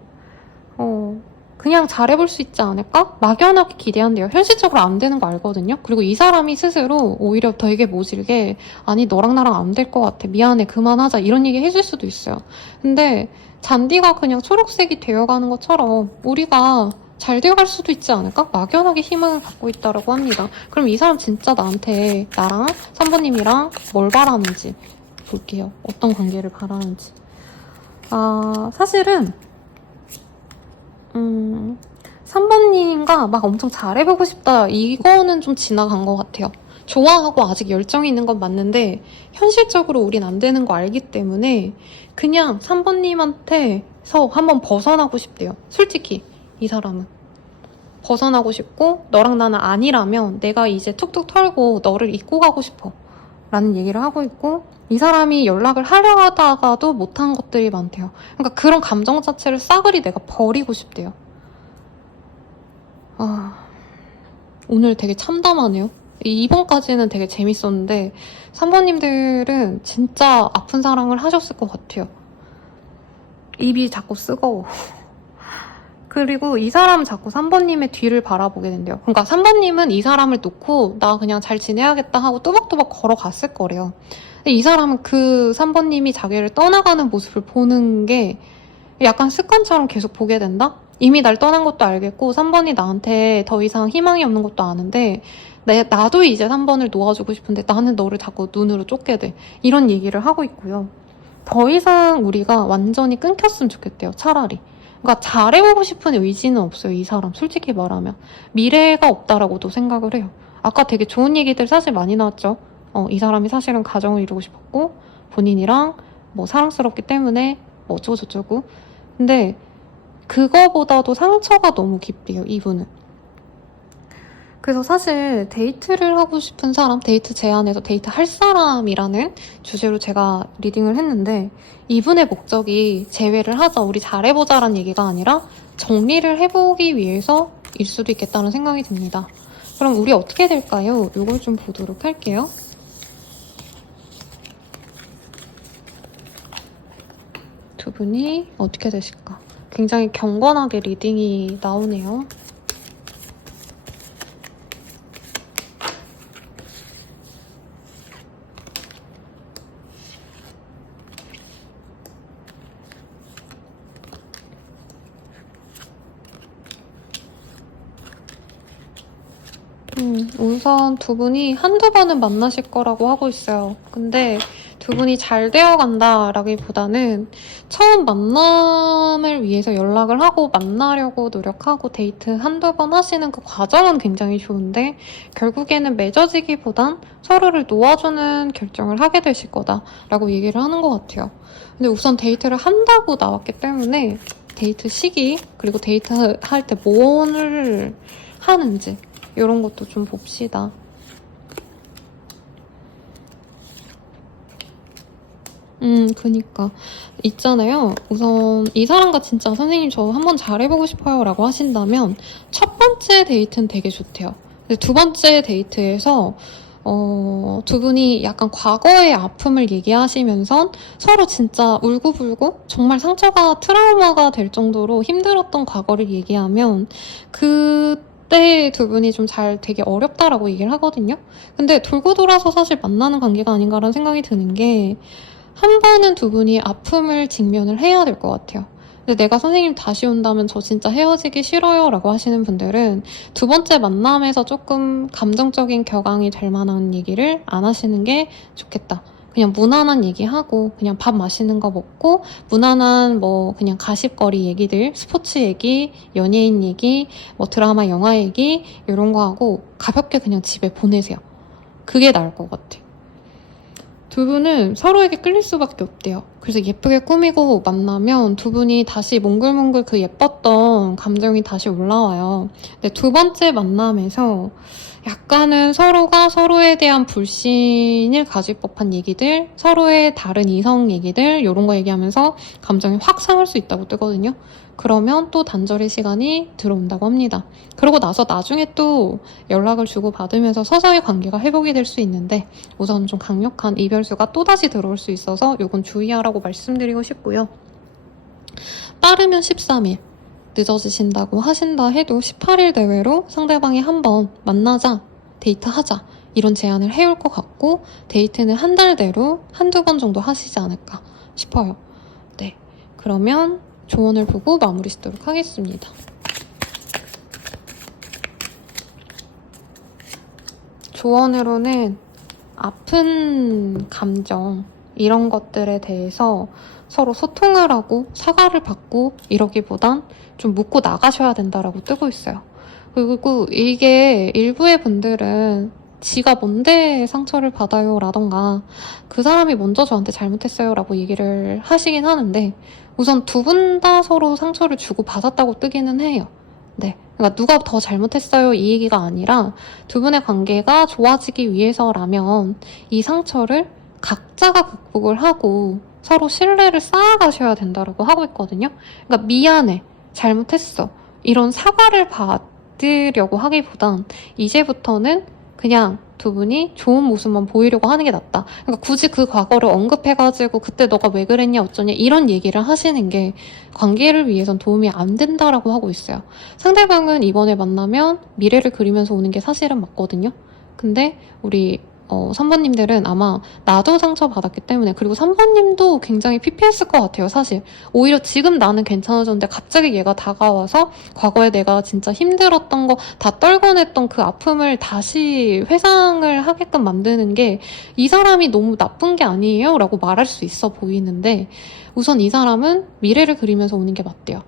그냥 잘해볼 수 있지 않을까? 막연하게 기대한대요. 현실적으로 안 되는 거 알거든요. 그리고 이 사람이 스스로 오히려 되게 모질게 아니 너랑 나랑 안 될 것 같아. 미안해 그만하자 이런 얘기 해줄 수도 있어요. 근데 잔디가 그냥 초록색이 되어가는 것처럼 우리가 잘 되어갈 수도 있지 않을까? 막연하게 희망을 갖고 있다라고 합니다. 그럼 이 사람 진짜 나한테 나랑 3번님이랑 뭘 바라는지 볼게요. 어떤 관계를 바라는지. 사실은 3번님과 막 엄청 잘해보고 싶다 이거는 좀 지나간 것 같아요. 좋아하고 아직 열정이 있는 건 맞는데 현실적으로 우린 안 되는 거 알기 때문에 그냥 3번님한테서 한번 벗어나고 싶대요. 솔직히 이 사람은 벗어나고 싶고 너랑 나는 아니라면 내가 이제 툭툭 털고 너를 잊고 가고 싶어 라는 얘기를 하고 있고 이 사람이 연락을 하려 하다가도 못한 것들이 많대요. 그러니까 그런 감정 자체를 싸그리 내가 버리고 싶대요. 오늘 되게 참담하네요. 2번까지는 되게 재밌었는데 3번님들은 진짜 아픈 사랑을 하셨을 것 같아요. 입이 자꾸 쓰거워. 그리고 이 사람 자꾸 3번님의 뒤를 바라보게 된대요. 그러니까 3번님은 이 사람을 놓고 나 그냥 잘 지내야겠다 하고 또박또박 걸어갔을 거래요. 근데 이 사람은 그 3번님이 자기를 떠나가는 모습을 보는 게 약간 습관처럼 계속 보게 된다? 이미 날 떠난 것도 알겠고 3번이 나한테 더 이상 희망이 없는 것도 아는데 나도 이제 3번을 놓아주고 싶은데 나는 너를 자꾸 눈으로 쫓게 돼. 이런 얘기를 하고 있고요. 더 이상 우리가 완전히 끊겼으면 좋겠대요. 차라리. 그러니까 잘해보고 싶은 의지는 없어요. 이 사람 솔직히 말하면. 미래가 없다라고도 생각을 해요. 아까 되게 좋은 얘기들 사실 많이 나왔죠. 이 사람이 사실은 가정을 이루고 싶었고 본인이랑 뭐 사랑스럽기 때문에 뭐 어쩌고 저쩌고. 근데 그거보다도 상처가 너무 깊대요. 이분은. 그래서 사실 데이트를 하고 싶은 사람, 데이트 제안해서 데이트 할 사람이라는 주제로 제가 리딩을 했는데 이분의 목적이 재회를 하자, 우리 잘해보자라는 얘기가 아니라 정리를 해보기 위해서일 수도 있겠다는 생각이 듭니다. 그럼 우리 어떻게 될까요? 이걸 좀 보도록 할게요. 두 분이 어떻게 되실까? 굉장히 경건하게 리딩이 나오네요. 우선 두 분이 한두 번은 만나실 거라고 하고 있어요. 근데 두 분이 잘 되어간다라기보다는 처음 만남을 위해서 연락을 하고 만나려고 노력하고 데이트 한두 번 하시는 그 과정은 굉장히 좋은데 결국에는 맺어지기보단 서로를 놓아주는 결정을 하게 되실 거다라고 얘기를 하는 것 같아요. 근데 우선 데이트를 한다고 나왔기 때문에 데이트 시기 그리고 데이트할 때 뭘 하는지 이런 것도 좀 봅시다. 그니까. 있잖아요. 우선 이 사람과 진짜 선생님 저 한번 잘해보고 싶어요 라고 하신다면 첫 번째 데이트는 되게 좋대요. 근데 두 번째 데이트에서 두 분이 약간 과거의 아픔을 얘기하시면서 서로 진짜 울고불고 정말 상처가 트라우마가 될 정도로 힘들었던 과거를 얘기하면 그때 두 분이 좀 잘 되게 어렵다라고 얘기를 하거든요. 근데 돌고 돌아서 사실 만나는 관계가 아닌가라는 생각이 드는 게 한 번은 두 분이 아픔을 직면을 해야 될 것 같아요. 근데 내가 선생님 다시 온다면 저 진짜 헤어지기 싫어요 라고 하시는 분들은 두 번째 만남에서 조금 감정적인 격앙이 될 만한 얘기를 안 하시는 게 좋겠다. 그냥 무난한 얘기하고 그냥 밥 맛있는 거 먹고 무난한 뭐 그냥 가십거리 얘기들 스포츠 얘기, 연예인 얘기, 뭐 드라마 영화 얘기 이런 거 하고 가볍게 그냥 집에 보내세요. 그게 나을 것 같아. 두 분은 서로에게 끌릴 수밖에 없대요. 그래서 예쁘게 꾸미고 만나면 두 분이 다시 몽글몽글 그 예뻤던 감정이 다시 올라와요. 근데 두 번째 만남에서 약간은 서로가 서로에 대한 불신을 가질 법한 얘기들, 서로의 다른 이성 얘기들, 이런 거 얘기하면서 감정이 확 상할 수 있다고 뜨거든요. 그러면 또 단절의 시간이 들어온다고 합니다. 그러고 나서 나중에 또 연락을 주고받으면서 서서히 관계가 회복이 될 수 있는데 우선 좀 강력한 이별수가 또다시 들어올 수 있어서 이건 주의하라고 말씀드리고 싶고요. 빠르면 13일, 늦어지신다고 하신다 해도 18일 내외로 상대방이 한번 만나자, 데이트하자 이런 제안을 해올 것 같고 데이트는 한 달 내로 한두 번 정도 하시지 않을까 싶어요. 네, 그러면 조언을 보고 마무리 짓도록 하겠습니다. 조언으로는 아픈 감정 이런 것들에 대해서 서로 소통을 하고 사과를 받고 이러기보단 좀 묻고 나가셔야 된다라고 뜨고 있어요. 그리고 이게 일부의 분들은 지가 뭔데 상처를 받아요 라던가 그 사람이 먼저 저한테 잘못했어요 라고 얘기를 하시긴 하는데 우선 두 분 다 서로 상처를 주고 받았다고 뜨기는 해요. 네. 그러니까 누가 더 잘못했어요 이 얘기가 아니라 두 분의 관계가 좋아지기 위해서라면 이 상처를 각자가 극복을 하고 서로 신뢰를 쌓아가셔야 된다고 하고 있거든요. 그러니까 미안해, 잘못했어 이런 사과를 받으려고 하기보단 이제부터는 그냥 두 분이 좋은 모습만 보이려고 하는 게 낫다. 그러니까 굳이 그 과거를 언급해가지고 그때 너가 왜 그랬냐 어쩌냐 이런 얘기를 하시는 게 관계를 위해선 도움이 안 된다라고 하고 있어요. 상대방은 이번에 만나면 미래를 그리면서 오는 게 사실은 맞거든요. 근데 우리 3번님들은 아마 나도 상처받았기 때문에 그리고 3번님도 굉장히 피폐했을 것 같아요. 사실 오히려 지금 나는 괜찮아졌는데 갑자기 얘가 다가와서 과거에 내가 진짜 힘들었던 거 다 떨궈냈던 그 아픔을 다시 회상을 하게끔 만드는 게 이 사람이 너무 나쁜 게 아니에요? 라고 말할 수 있어 보이는데 우선 이 사람은 미래를 그리면서 오는 게 맞대요.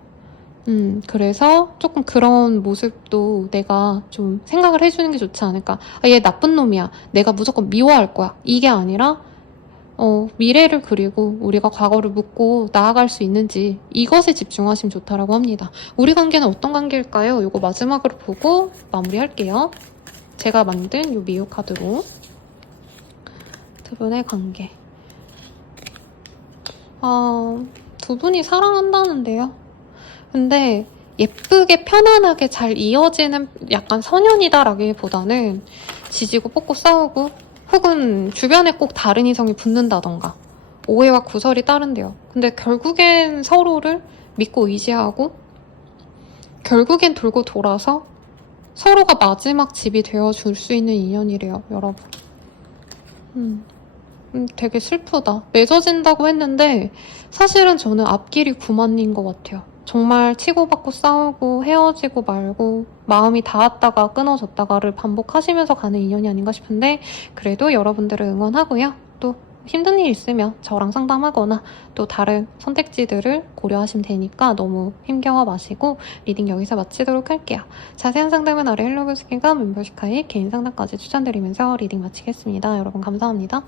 그래서 조금 그런 모습도 내가 좀 생각을 해주는 게 좋지 않을까. 아, 얘 나쁜 놈이야. 내가 무조건 미워할 거야. 이게 아니라, 미래를 그리고 우리가 과거를 묻고 나아갈 수 있는지 이것에 집중하시면 좋다라고 합니다. 우리 관계는 어떤 관계일까요? 이거 마지막으로 보고 마무리할게요. 제가 만든 이 미유 카드로 두 분의 관계. 두 분이 사랑한다는데요. 근데 예쁘게 편안하게 잘 이어지는 약간 선연이다라기보다는 지지고 볶고 싸우고 혹은 주변에 꼭 다른 이성이 붙는다던가 오해와 구설이 따른대요. 근데 결국엔 서로를 믿고 의지하고 결국엔 돌고 돌아서 서로가 마지막 집이 되어줄 수 있는 인연이래요, 여러분. 되게 슬프다. 맺어진다고 했는데 사실은 저는 앞길이 구만인 것 같아요. 정말 치고받고 싸우고 헤어지고 말고 마음이 닿았다가 끊어졌다가를 반복하시면서 가는 인연이 아닌가 싶은데 그래도 여러분들을 응원하고요. 또 힘든 일 있으면 저랑 상담하거나 또 다른 선택지들을 고려하시면 되니까 너무 힘겨워 마시고 리딩 여기서 마치도록 할게요. 자세한 상담은 아래 헬로교수기가 멤버십 가입 개인 상담까지 추천드리면서 리딩 마치겠습니다. 여러분 감사합니다.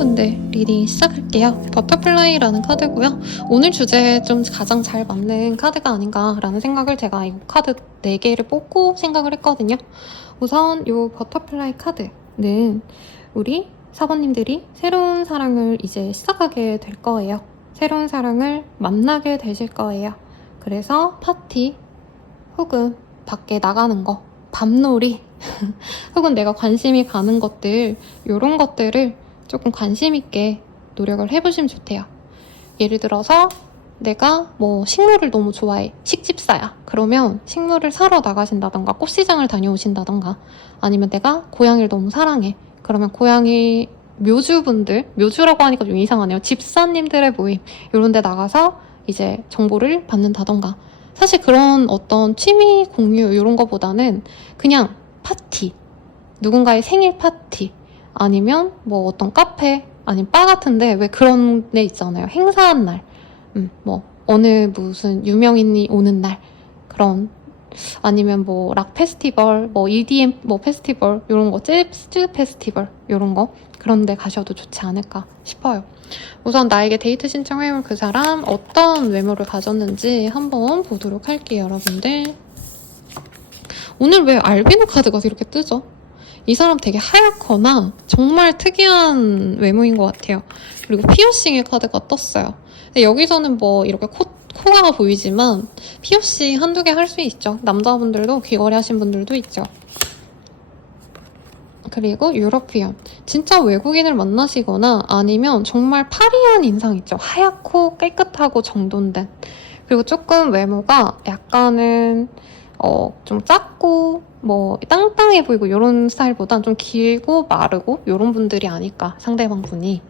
분들 리딩 시작할게요. 버터플라이라는 카드고요. 오늘 주제에 좀 가장 잘 맞는 카드가 아닌가라는 생각을 제가 이 카드 4개를 뽑고 생각을 했거든요. 우선 이 버터플라이 카드는 우리 사번님들이 새로운 사랑을 이제 시작하게 될 거예요. 새로운 사랑을 만나게 되실 거예요. 그래서 파티 혹은 밖에 나가는 거, 밤놀이 혹은 내가 관심이 가는 것들, 이런 것들을 조금 관심 있게 노력을 해보시면 좋대요. 예를 들어서 내가 뭐 식물을 너무 좋아해, 식집사야. 그러면 식물을 사러 나가신다던가 꽃시장을 다녀오신다던가, 아니면 내가 고양이를 너무 사랑해. 그러면 고양이 묘주분들, 묘주라고 하니까 좀 이상하네요. 집사님들의 모임, 이런 데 나가서 이제 정보를 받는다던가. 사실 그런 어떤 취미 공유 이런 거보다는 그냥 파티, 누군가의 생일 파티, 아니면 뭐 어떤 카페, 아니면 바 같은데 왜 그런 데 있잖아요. 행사한 날, 뭐 어느 무슨 유명인이 오는 날, 그런, 아니면 뭐 락 페스티벌, 뭐 EDM 뭐 페스티벌, 이런 거, 재즈 페스티벌 이런 거, 그런 데 가셔도 좋지 않을까 싶어요. 우선 나에게 데이트 신청해올 그 사람 어떤 외모를 가졌는지 한번 보도록 할게요, 여러분들. 오늘 왜 알비노 카드가 이렇게 뜨죠? 이 사람 되게 하얗거나 정말 특이한 외모인 것 같아요. 그리고 피어싱의 카드가 떴어요. 근데 여기서는 뭐 이렇게 코가 보이지만 피어싱 한두 개 할 수 있죠. 남자분들도 귀걸이 하신 분들도 있죠. 그리고 유러피언. 진짜 외국인을 만나시거나 아니면 정말 파리한 인상 있죠. 하얗고 깨끗하고 정돈된. 그리고 조금 외모가 약간은 좀 작고 뭐 땅땅해 보이고 이런 스타일보단 좀 길고 마르고 이런 분들이 아닐까, 상대방 분이.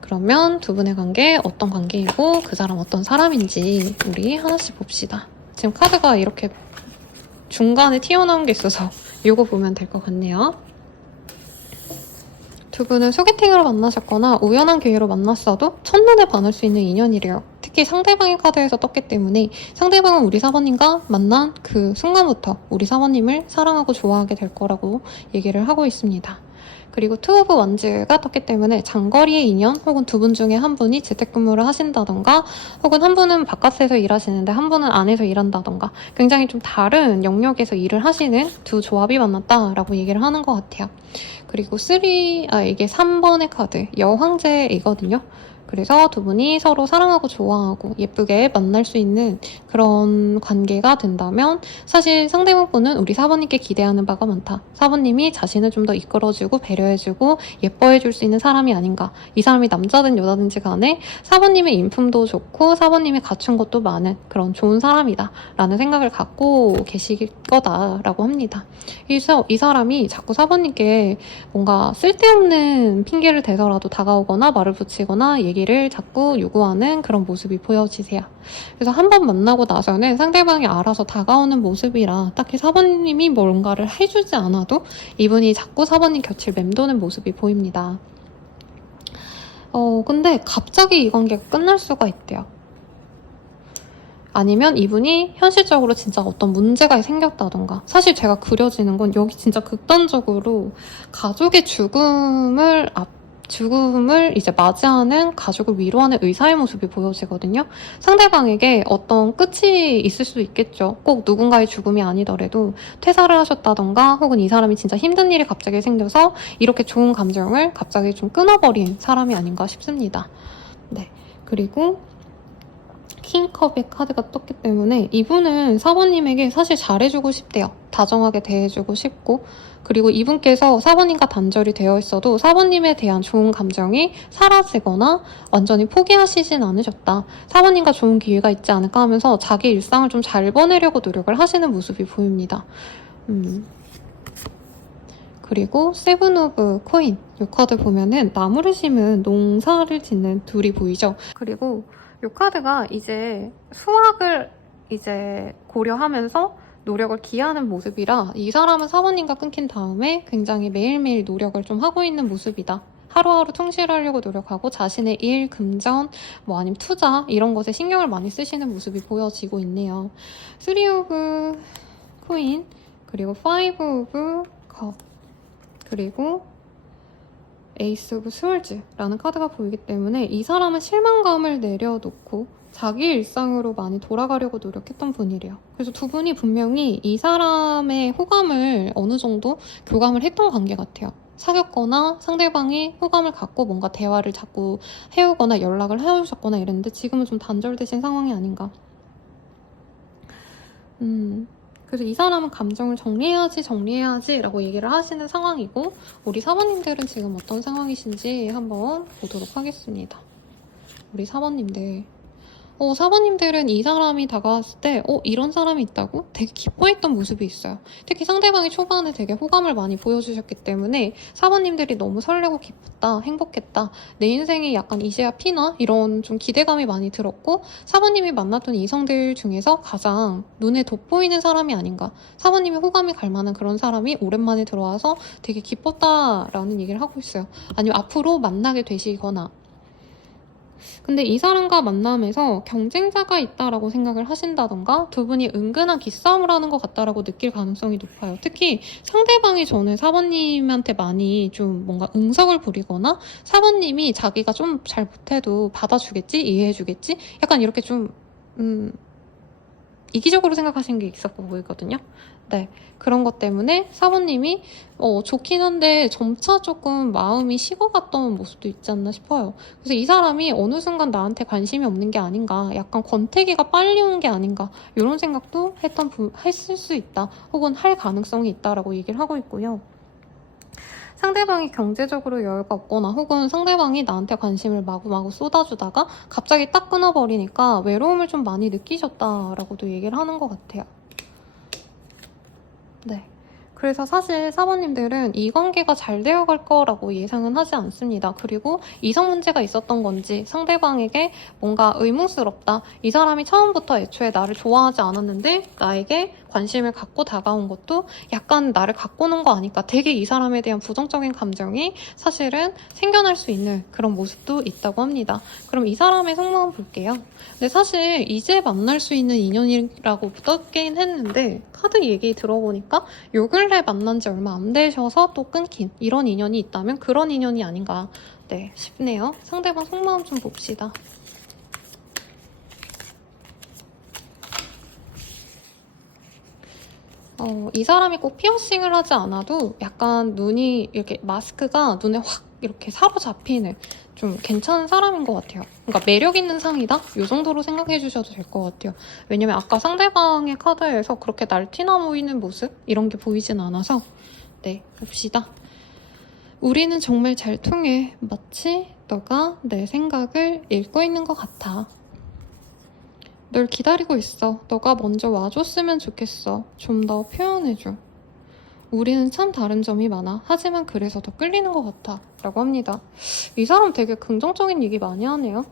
그러면 두 분의 관계 어떤 관계이고 그 사람 어떤 사람인지 우리 하나씩 봅시다. 지금 카드가 이렇게 중간에 튀어나온 게 있어서 이거 보면 될 것 같네요. 두 분은 소개팅으로 만나셨거나 우연한 기회로 만났어도 첫눈에 반할 수 있는 인연이래요. 특히 상대방의 카드에서 떴기 때문에 상대방은 우리 사번님과 만난 그 순간부터 우리 사번님을 사랑하고 좋아하게 될 거라고 얘기를 하고 있습니다. 그리고 투 오브 원즈가 떴기 때문에 장거리의 인연, 혹은 두 분 중에 한 분이 재택근무를 하신다던가, 혹은 한 분은 바깥에서 일하시는데 한 분은 안에서 일한다던가, 굉장히 좀 다른 영역에서 일을 하시는 두 조합이 만났다라고 얘기를 하는 것 같아요. 그리고 이게 3번의 카드, 여황제이거든요. 그래서 두 분이 서로 사랑하고 좋아하고 예쁘게 만날 수 있는 그런 관계가 된다면, 사실 상대방 분은 우리 사번님께 기대하는 바가 많다. 사번님이 자신을 좀 더 이끌어주고 배려해주고 예뻐해줄 수 있는 사람이 아닌가. 이 사람이 남자든 여자든지 간에 사번님의 인품도 좋고 사번님이 갖춘 것도 많은 그런 좋은 사람이다 라는 생각을 갖고 계실 거다라고 합니다. 그래서 이 사람이 자꾸 사번님께 뭔가 쓸데없는 핑계를 대서라도 다가오거나 말을 붙이거나 얘기를 자꾸 요구하는 그런 모습이 보여지세요. 그래서 한번 만나고 나서는 상대방이 알아서 다가오는 모습이라 딱히 사번님이 뭔가를 해주지 않아도 이분이 자꾸 사번님 곁을 맴도는 모습이 보입니다. 근데 갑자기 이 관계가 끝날 수가 있대요. 아니면 이분이 현실적으로 진짜 어떤 문제가 생겼다던가. 사실 제가 그려지는 건 여기 진짜 극단적으로 가족의 죽음을 이제 맞이하는, 가족을 위로하는 의사의 모습이 보여지거든요. 상대방에게 어떤 끝이 있을 수 있겠죠. 꼭 누군가의 죽음이 아니더라도 퇴사를 하셨다던가, 혹은 이 사람이 진짜 힘든 일이 갑자기 생겨서 이렇게 좋은 감정을 갑자기 좀 끊어버린 사람이 아닌가 싶습니다. 네. 그리고 킹컵의 카드가 떴기 때문에 이분은 사번님에게 사실 잘해주고 싶대요. 다정하게 대해주고 싶고, 그리고 이분께서 사번님과 단절이 되어 있어도 사번님에 대한 좋은 감정이 사라지거나 완전히 포기하시진 않으셨다. 사번님과 좋은 기회가 있지 않을까 하면서 자기 일상을 좀 잘 보내려고 노력을 하시는 모습이 보입니다. 그리고 세븐 오브 코인, 이 카드 보면은 나무를 심은 농사를 짓는 둘이 보이죠. 그리고 이 카드가 이제 수학을 이제 고려하면서 노력을 기하는 모습이라, 이 사람은 사모님과 끊긴 다음에 굉장히 매일매일 노력을 좀 하고 있는 모습이다. 하루하루 충실하려고 노력하고 자신의 일, 금전, 뭐 아니면 투자 이런 것에 신경을 많이 쓰시는 모습이 보여지고 있네요. 3 오브 코인, 그리고 5 오브 컵, 그리고 에이스 오브 스월즈라는 카드가 보이기 때문에 이 사람은 실망감을 내려놓고 자기 일상으로 많이 돌아가려고 노력했던 분이래요. 그래서 두 분이 분명히 이 사람의 호감을 어느 정도 교감을 했던 관계 같아요. 사귀었거나 상대방이 호감을 갖고 뭔가 대화를 자꾸 해오거나 연락을 해오셨거나 이랬는데 지금은 좀 단절되신 상황이 아닌가. 그래서 이 사람은 감정을 정리해야지 라고 얘기를 하시는 상황이고, 우리 사모님들은 지금 어떤 상황이신지 한번 보도록 하겠습니다. 우리 사모님들. 사모님들은 이 사람이 다가왔을 때 이런 사람이 있다고? 되게 기뻐했던 모습이 있어요. 특히 상대방이 초반에 되게 호감을 많이 보여주셨기 때문에 사모님들이 너무 설레고 기뻤다, 행복했다, 내 인생이 약간 이제야 피나? 이런 좀 기대감이 많이 들었고, 사모님이 만났던 이성들 중에서 가장 눈에 돋보이는 사람이 아닌가, 사모님이 호감이 갈 만한 그런 사람이 오랜만에 들어와서 되게 기뻤다라는 얘기를 하고 있어요. 아니면 앞으로 만나게 되시거나. 근데 이 사람과 만남에서 경쟁자가 있다라고 생각을 하신다던가 두 분이 은근한 기싸움을 하는 것 같다라고 느낄 가능성이 높아요. 특히 상대방이 저는 사모님한테 많이 좀 뭔가 응석을 부리거나 사모님이 자기가 좀 잘 못해도 받아주겠지? 이해해주겠지? 약간 이렇게 좀 이기적으로 생각하시는 게 있었고 보이거든요. 네, 그런 것 때문에 사모님이 좋긴 한데 점차 조금 마음이 식어갔던 모습도 있지 않나 싶어요. 그래서 이 사람이 어느 순간 나한테 관심이 없는 게 아닌가, 약간 권태기가 빨리 온 게 아닌가, 이런 생각도 했을 수 있다, 혹은 할 가능성이 있다라고 얘기를 하고 있고요. 상대방이 경제적으로 여유가 없거나 혹은 상대방이 나한테 관심을 마구마구 쏟아주다가 갑자기 딱 끊어버리니까 외로움을 좀 많이 느끼셨다라고도 얘기를 하는 것 같아요. 네. 그래서 사실 사모님들은 이 관계가 잘 되어갈 거라고 예상은 하지 않습니다. 그리고 이성 문제가 있었던 건지 상대방에게 뭔가 의문스럽다, 이 사람이 처음부터 애초에 나를 좋아하지 않았는데 나에게 관심을 갖고 다가온 것도 약간 나를 갖고 노는 거 아닐까, 되게 이 사람에 대한 부정적인 감정이 사실은 생겨날 수 있는 그런 모습도 있다고 합니다. 그럼 이 사람의 속마음 볼게요. 근데 사실 이제 만날 수 있는 인연이라고 떴긴 했는데 카드 얘기 들어보니까 요 근래 만난 지 얼마 안 되셔서 또 끊긴 이런 인연이 있다면 그런 인연이 아닌가 싶네요. 상대방 속마음 좀 봅시다. 이 사람이 꼭 피어싱을 하지 않아도 약간 눈이 이렇게 마스크가 눈에 확 이렇게 사로잡히는 좀 괜찮은 사람인 것 같아요. 그러니까 매력 있는 상이다? 이 정도로 생각해 주셔도 될 것 같아요. 왜냐면 아까 상대방의 카드에서 그렇게 날티나 보이는 모습? 이런 게 보이진 않아서. 네, 봅시다. 우리는 정말 잘 통해. 마치 너가 내 생각을 읽고 있는 것 같아. 널 기다리고 있어. 너가 먼저 와줬으면 좋겠어. 좀 더 표현해줘. 우리는 참 다른 점이 많아. 하지만 그래서 더 끌리는 것 같아. 라고 합니다. 이 사람 되게 긍정적인 얘기 많이 하네요.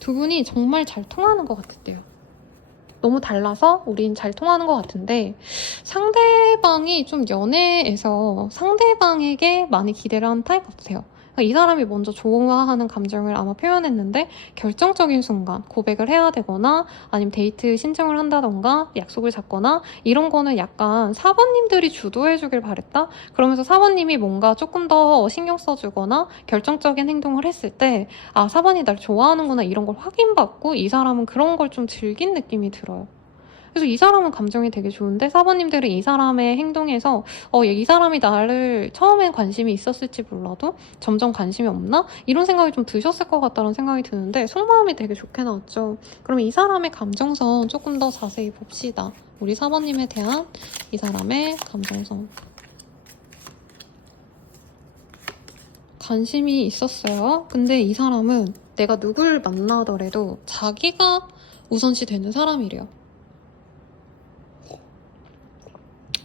두 분이 정말 잘 통하는 것 같았대요. 너무 달라서 우린 잘 통하는 것 같은데, 상대방이 좀 연애에서 상대방에게 많이 기대를 하는 타입 같아요. 이 사람이 먼저 좋아하는 감정을 아마 표현했는데 결정적인 순간 고백을 해야 되거나 아니면 데이트 신청을 한다던가 약속을 잡거나 이런 거는 약간 사모님들이 주도해주길 바랬다? 그러면서 사모님이 뭔가 조금 더 신경 써주거나 결정적인 행동을 했을 때 사모님이 날 좋아하는구나 이런 걸 확인받고 이 사람은 그런 걸 좀 즐긴 느낌이 들어요. 그래서 이 사람은 감정이 되게 좋은데 사모님들은 이 사람의 행동에서 이 사람이 나를 처음엔 관심이 있었을지 몰라도 점점 관심이 없나? 이런 생각이 좀 드셨을 것 같다는 생각이 드는데 속마음이 되게 좋게 나왔죠. 그럼 이 사람의 감정선 조금 더 자세히 봅시다. 우리 사모님에 대한 이 사람의 감정선. 관심이 있었어요. 근데 이 사람은 내가 누굴 만나더라도 자기가 우선시 되는 사람이래요.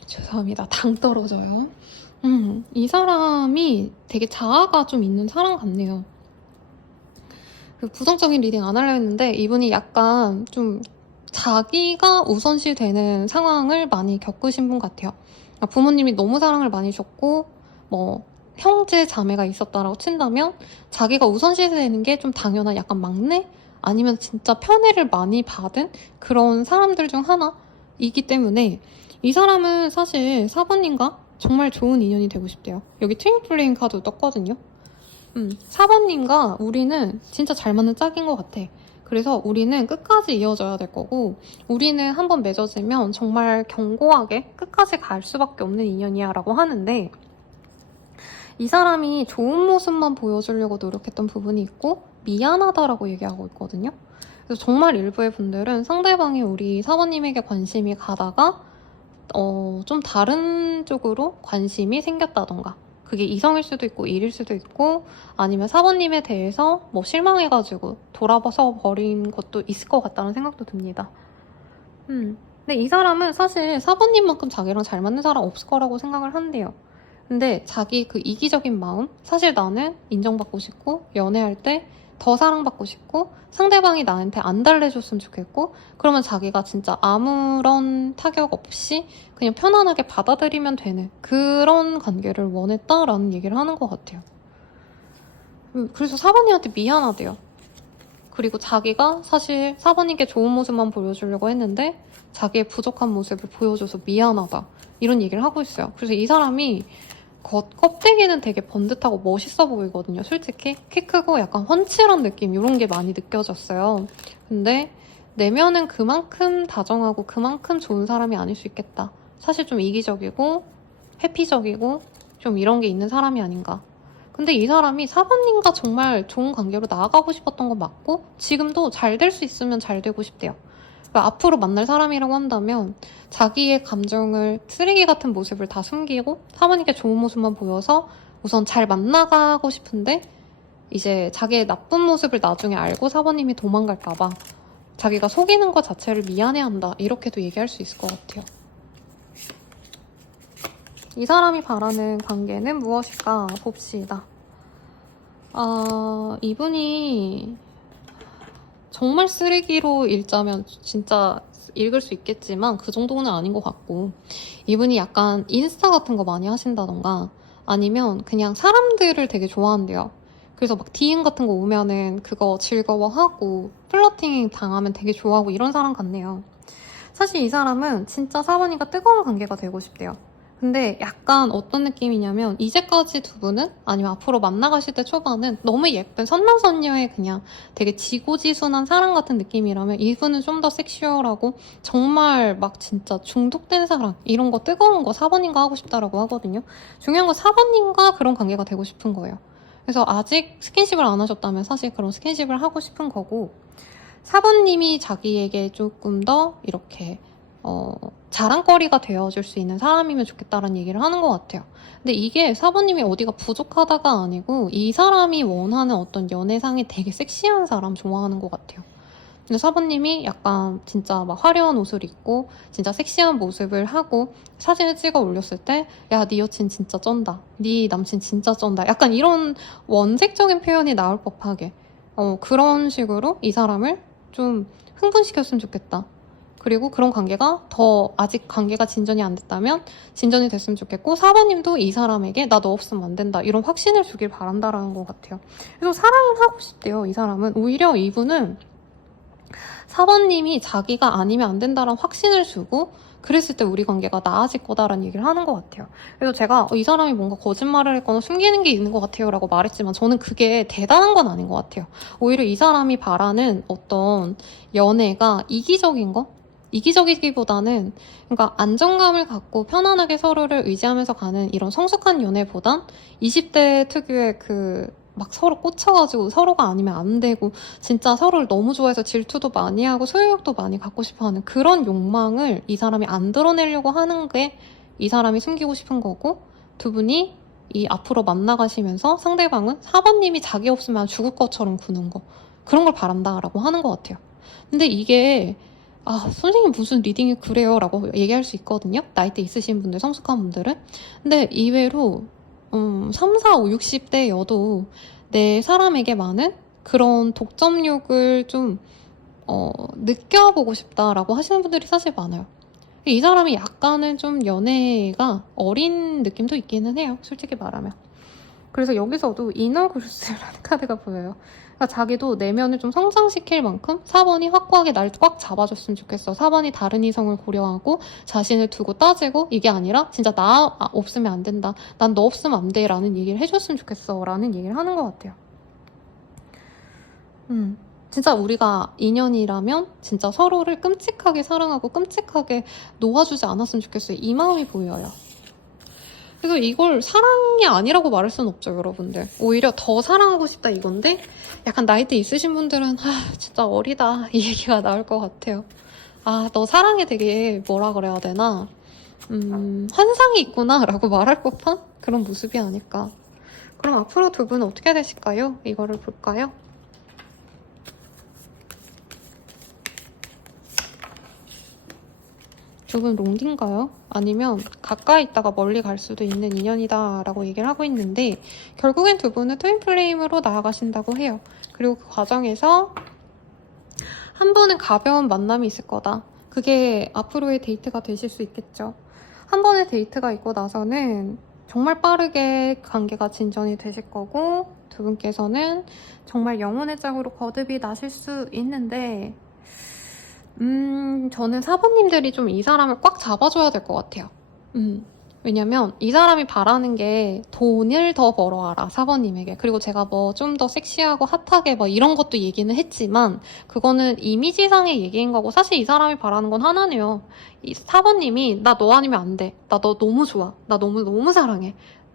죄송합니다. 당 떨어져요. 이 사람이 되게 자아가 좀 있는 사람 같네요. 부정적인 리딩 안 하려 했는데 이분이 약간 좀 자기가 우선시 되는 상황을 많이 겪으신 분 같아요. 부모님이 너무 사랑을 많이 줬고 뭐 형제 자매가 있었다라고 친다면 자기가 우선시 되는 게 좀 당연한 약간 막내? 아니면 진짜 편애를 많이 받은 그런 사람들 중 하나이기 때문에 이 사람은 사실 사부님과 정말 좋은 인연이 되고 싶대요. 여기 트윈 플레임 카드 떴거든요. 4번님과 우리는 진짜 잘 맞는 짝인 것 같아. 그래서 우리는 끝까지 이어져야 될 거고, 우리는 한번 맺어지면 정말 견고하게 끝까지 갈 수밖에 없는 인연이야 라고 하는데, 이 사람이 좋은 모습만 보여주려고 노력했던 부분이 있고 미안하다라고 얘기하고 있거든요. 그래서 정말 일부의 분들은 상대방이 우리 사모님에게 관심이 가다가 좀 다른 쪽으로 관심이 생겼다던가, 그게 이성일 수도 있고 일일 수도 있고, 아니면 사모님에 대해서 뭐 실망해가지고 돌아서 버린 것도 있을 것 같다는 생각도 듭니다. 근데 이 사람은 사실 사모님만큼 자기랑 잘 맞는 사람 없을 거라고 생각을 한대요. 근데 자기 그 이기적인 마음, 사실 나는 인정받고 싶고 연애할 때 더 사랑받고 싶고 상대방이 나한테 안 달래줬으면 좋겠고, 그러면 자기가 진짜 아무런 타격 없이 그냥 편안하게 받아들이면 되는 그런 관계를 원했다라는 얘기를 하는 것 같아요. 그래서 사번이한테 미안하대요. 그리고 자기가 사실 사번님께 좋은 모습만 보여주려고 했는데 자기의 부족한 모습을 보여줘서 미안하다, 이런 얘기를 하고 있어요. 그래서 이 사람이 껍데기는 되게 번듯하고 멋있어 보이거든요. 솔직히 키 크고 약간 훤칠한 느낌, 이런 게 많이 느껴졌어요. 근데 내면은 그만큼 다정하고 그만큼 좋은 사람이 아닐 수 있겠다. 사실 좀 이기적이고 회피적이고 좀 이런 게 있는 사람이 아닌가. 근데 이 사람이 사부님과 정말 좋은 관계로 나아가고 싶었던 건 맞고, 지금도 잘 될 수 있으면 잘 되고 싶대요. 그러니까 앞으로 만날 사람이라고 한다면 자기의 감정을, 쓰레기 같은 모습을 다 숨기고 사모님께 좋은 모습만 보여서 우선 잘 만나가고 싶은데, 이제 자기의 나쁜 모습을 나중에 알고 사모님이 도망갈까봐 자기가 속이는 것 자체를 미안해한다, 이렇게도 얘기할 수 있을 것 같아요. 이 사람이 바라는 관계는 무엇일까 봅시다. 이분이 정말 쓰레기로 읽자면 진짜 읽을 수 있겠지만 그 정도는 아닌 것 같고, 이분이 약간 인스타 같은 거 많이 하신다던가 아니면 그냥 사람들을 되게 좋아한대요. 그래서 막 DM 같은 거 오면은 그거 즐거워하고 플러팅 당하면 되게 좋아하고 이런 사람 같네요. 사실 이 사람은 진짜 사모님과 뜨거운 관계가 되고 싶대요. 근데 약간 어떤 느낌이냐면, 이제까지 두 분은, 아니면 앞으로 만나가실 때 초반은 너무 예쁜 선남선녀의 그냥 되게 지고지순한 사랑 같은 느낌이라면, 이분은 좀 더 섹슈얼하고 정말 막 진짜 중독된 사랑, 이런 거 뜨거운 거 사번님과 하고 싶다라고 하거든요. 중요한 건 사번님과 그런 관계가 되고 싶은 거예요. 그래서 아직 스킨십을 안 하셨다면 사실 그런 스킨십을 하고 싶은 거고, 사번님이 자기에게 조금 더 이렇게 자랑거리가 되어줄 수 있는 사람이면 좋겠다라는 얘기를 하는 것 같아요. 근데 이게 사부님이 어디가 부족하다가 아니고, 이 사람이 원하는 어떤 연애상이 되게 섹시한 사람 좋아하는 것 같아요. 근데 사부님이 약간 진짜 막 화려한 옷을 입고 진짜 섹시한 모습을 하고 사진을 찍어 올렸을 때, 야, 네 여친 진짜 쩐다, 네 남친 진짜 쩐다, 약간 이런 원색적인 표현이 나올 법하게 그런 식으로 이 사람을 좀 흥분시켰으면 좋겠다. 그리고 그런 관계가 아직 관계가 진전이 안 됐다면 진전이 됐으면 좋겠고, 사모님도 이 사람에게 나 너 없으면 안 된다, 이런 확신을 주길 바란다라는 것 같아요. 그래서 사랑을 하고 싶대요, 이 사람은. 오히려 이분은 사모님이 자기가 아니면 안 된다라는 확신을 주고 그랬을 때 우리 관계가 나아질 거다라는 얘기를 하는 것 같아요. 그래서 제가 이 사람이 뭔가 거짓말을 했거나 숨기는 게 있는 것 같아요 라고 말했지만, 저는 그게 대단한 건 아닌 것 같아요. 오히려 이 사람이 바라는 어떤 연애가 이기적인 거? 이기적이기보다는, 그러니까 안정감을 갖고 편안하게 서로를 의지하면서 가는 이런 성숙한 연애보단 20대 특유의 막 서로 꽂혀가지고 서로가 아니면 안 되고 진짜 서로를 너무 좋아해서 질투도 많이 하고 소유욕도 많이 갖고 싶어하는 그런 욕망을 이 사람이 안 드러내려고 하는 게 이 사람이 숨기고 싶은 거고, 두 분이 이 앞으로 만나가시면서 상대방은 사번님이 자기 없으면 죽을 것처럼 구는 거, 그런 걸 바란다라고 하는 것 같아요. 근데 이게 선생님 무슨 리딩이 그래요 라고 얘기할 수 있거든요, 나이대 있으신 분들, 성숙한 분들은. 근데 이외로 3, 4, 5, 60대여도 내 사람에게 많은 그런 독점욕을 좀 느껴보고 싶다라고 하시는 분들이 사실 많아요. 이 사람이 약간은 좀 연애가 어린 느낌도 있기는 해요, 솔직히 말하면. 그래서 여기서도 이너그루스라는 카드가 보여요. 그러니까 자기도 내면을 좀 성장시킬 만큼 4번이 확고하게 날 꽉 잡아줬으면 좋겠어. 4번이 다른 이성을 고려하고 자신을 두고 따지고 이게 아니라 진짜 나 없으면 안 된다. 난 너 없으면 안 돼. 라는 얘기를 해줬으면 좋겠어. 라는 얘기를 하는 것 같아요. 진짜 우리가 인연이라면 진짜 서로를 끔찍하게 사랑하고 끔찍하게 놓아주지 않았으면 좋겠어요. 이 마음이 보여요. 그래서 이걸 사랑이 아니라고 말할 수는 없죠, 여러분들. 오히려 더 사랑하고 싶다 이건데 약간 나이대 있으신 분들은 진짜 어리다 이 얘기가 나올 것 같아요. 너 사랑에 되게 뭐라 그래야 되나 환상이 있구나 라고 말할 법한 그런 모습이 아닐까. 그럼 앞으로 두 분은 어떻게 되실까요? 이거를 볼까요? 두 분 롱디인가요? 아니면 가까이 있다가 멀리 갈 수도 있는 인연이다 라고 얘기를 하고 있는데 결국엔 두 분은 트윈플레임으로 나아가신다고 해요. 그리고 그 과정에서 한 번은 가벼운 만남이 있을 거다. 그게 앞으로의 데이트가 되실 수 있겠죠. 한 번의 데이트가 있고 나서는 정말 빠르게 관계가 진전이 되실 거고 두 분께서는 정말 영혼의 짝으로 거듭이 나실 수 있는데 저는 사부님들이 좀 이 사람을 꽉 잡아줘야 될 것 같아요. 왜냐면 이 사람이 바라는 게 돈을 더 벌어와라, 사부님에게. 그리고 제가 뭐 좀 더 섹시하고 핫하게 뭐 이런 것도 얘기는 했지만 그거는 이미지상의 얘기인 거고 사실 이 사람이 바라는 건 하나네요. 이 사부님이 나 너 아니면 안 돼. 나 너 너무 좋아. 나 너무 사랑해.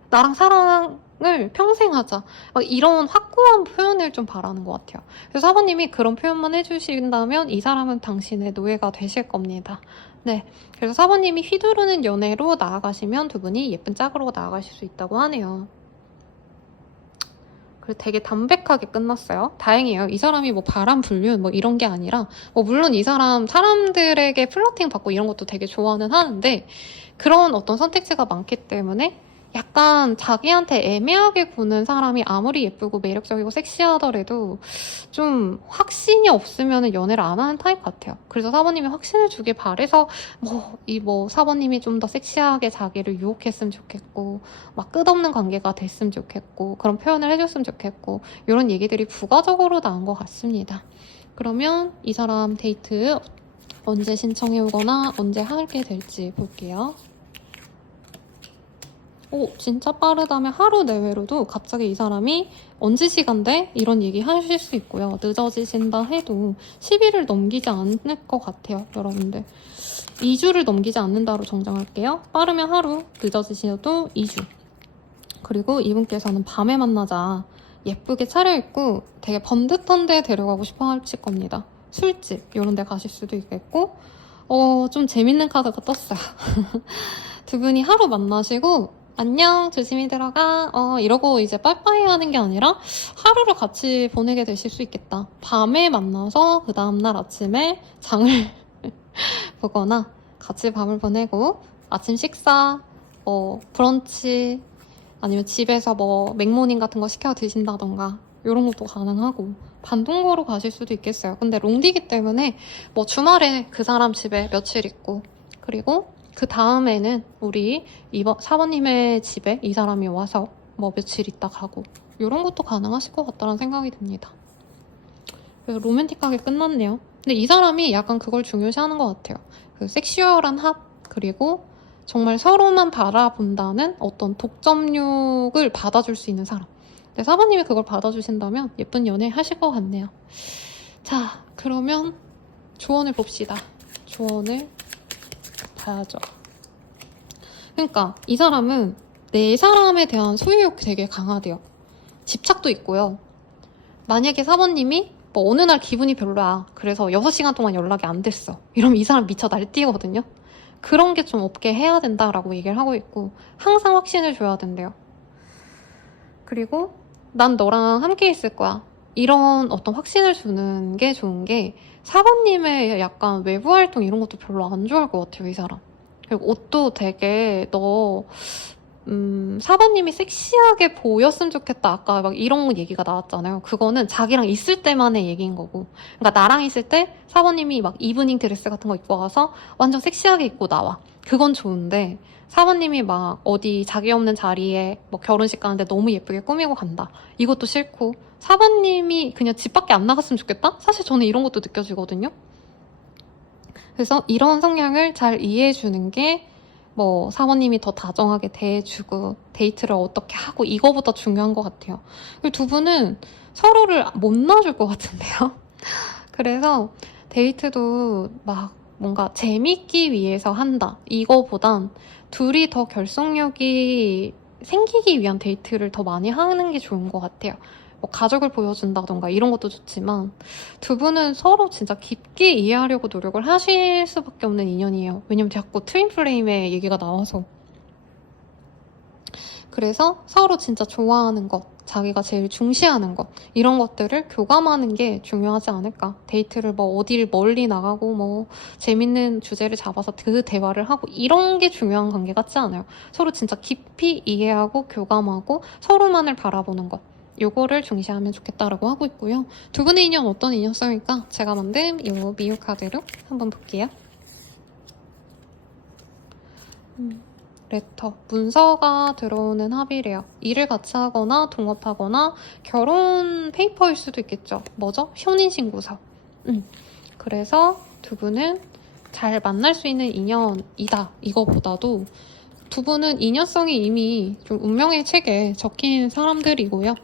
나랑 사랑을 평생 하자. 이런 확고한 표현을 좀 바라는 것 같아요. 그래서 사부님이 그런 표현만 해주신다면 이 사람은 당신의 노예가 되실 겁니다. 네, 그래서 사부님이 휘두르는 연애로 나아가시면 두 분이 예쁜 짝으로 나아가실 수 있다고 하네요. 그리고 되게 담백하게 끝났어요. 다행이에요. 이 사람이 뭐 바람 불륜 뭐 이런 게 아니라 물론 이 사람 사람들에게 플러팅 받고 이런 것도 되게 좋아는 하는데 그런 어떤 선택지가 많기 때문에 약간 자기한테 애매하게 구는 사람이 아무리 예쁘고 매력적이고 섹시하더라도 좀 확신이 없으면 연애를 안 하는 타입 같아요. 그래서 사부님이 확신을 주길 바래서 사부님이 좀 더 섹시하게 자기를 유혹했으면 좋겠고 막 끝없는 관계가 됐으면 좋겠고 그런 표현을 해줬으면 좋겠고 이런 얘기들이 부가적으로 나온 것 같습니다. 그러면 이 사람 데이트 언제 신청해 오거나 언제 하게 될지 볼게요. 진짜 빠르다면 하루 내외로도 갑자기 이 사람이 언제 시간돼? 이런 얘기 하실 수 있고요. 늦어지신다 해도 10일을 넘기지 않을 것 같아요, 여러분들. 2주를 넘기지 않는다로 정정할게요. 빠르면 하루, 늦어지셔도 2주. 그리고 이분께서는 밤에 만나자 예쁘게 차려입고 되게 번듯한 데 데려가고 싶어 하실 겁니다. 술집 이런 데 가실 수도 있겠고 좀 재밌는 카드가 떴어요. 두 분이 하루 만나시고 안녕 조심히 들어가 이러고 이제 빠이빠이 하는 게 아니라 하루를 같이 보내게 되실 수 있겠다. 밤에 만나서 그 다음날 아침에 장을 보거나 같이 밤을 보내고 아침 식사 브런치 아니면 집에서 맥모닝 같은 거 시켜 드신다던가 이런 것도 가능하고 반동거로 가실 수도 있겠어요. 근데 롱디기 때문에 주말에 그 사람 집에 며칠 있고 그리고 그 다음에는 우리 사부님의 집에 이 사람이 와서 며칠 있다 가고 이런 것도 가능하실 것 같다는 생각이 듭니다. 그래서 로맨틱하게 끝났네요. 근데 이 사람이 약간 그걸 중요시하는 것 같아요. 그 섹슈얼한 합 그리고 정말 서로만 바라본다는 어떤 독점욕을 받아줄 수 있는 사람. 근데 사부님이 그걸 받아주신다면 예쁜 연애 하실 것 같네요. 자, 그러면 조언을 봅시다. 조언을 봐야죠. 그러니까 이 사람은 내 사람에 대한 소유욕이 되게 강하대요. 집착도 있고요. 만약에 사부님이 어느 날 기분이 별로야. 그래서 6시간 동안 연락이 안 됐어. 이러면 이 사람 미쳐 날뛰거든요. 그런 게 좀 없게 해야 된다라고 얘기를 하고 있고 항상 확신을 줘야 된대요. 그리고 난 너랑 함께 있을 거야. 이런 어떤 확신을 주는 게 좋은 게 사부님의 약간 외부 활동 이런 것도 별로 안 좋아할 것 같아요, 이 사람. 그리고 옷도 되게 너 4번님이 섹시하게 보였으면 좋겠다. 아까 막 이런 얘기가 나왔잖아요. 그거는 자기랑 있을 때만의 얘기인 거고. 그러니까 나랑 있을 때 4번님이 막 이브닝 드레스 같은 거 입고 와서 완전 섹시하게 입고 나와. 그건 좋은데 4번님이 막 어디 자기 없는 자리에 뭐 결혼식 가는데 너무 예쁘게 꾸미고 간다. 이것도 싫고 4번님이 그냥 집 밖에 안 나갔으면 좋겠다? 사실 저는 이런 것도 느껴지거든요. 그래서 이런 성향을 잘 이해해주는 게 뭐 사모님이 더 다정하게 대해주고 데이트를 어떻게 하고 이거보다 중요한 것 같아요. 그리고 두 분은 서로를 못 놔줄 것 같은데요. 그래서 데이트도 막 뭔가 재밌기 위해서 한다 이거보단 둘이 더 결속력이 생기기 위한 데이트를 더 많이 하는 게 좋은 것 같아요. 뭐 가족을 보여준다던가 이런 것도 좋지만 두 분은 서로 진짜 깊게 이해하려고 노력을 하실 수밖에 없는 인연이에요. 왜냐면 자꾸 트윈 플레임의 얘기가 나와서. 그래서 서로 진짜 좋아하는 것, 자기가 제일 중시하는 것 이런 것들을 교감하는 게 중요하지 않을까. 데이트를 뭐 어디를 멀리 나가고 뭐 재밌는 주제를 잡아서 그 대화를 하고 이런 게 중요한 관계 같지 않아요. 서로 진짜 깊이 이해하고 교감하고 서로만을 바라보는 것 요거를 중시하면 좋겠다라고 하고 있고요. 두 분의 인연 어떤 인연성일까? 제가 만든 이 미유 카드로 한번 볼게요. 레터, 문서가 들어오는 합의래요. 일을 같이 하거나 동업하거나 결혼 페이퍼일 수도 있겠죠. 뭐죠? 혼인신고서. 그래서 두 분은 잘 만날 수 있는 인연이다. 이거보다도 두 분은 인연성이 이미 좀 운명의 책에 적힌 사람들이고요.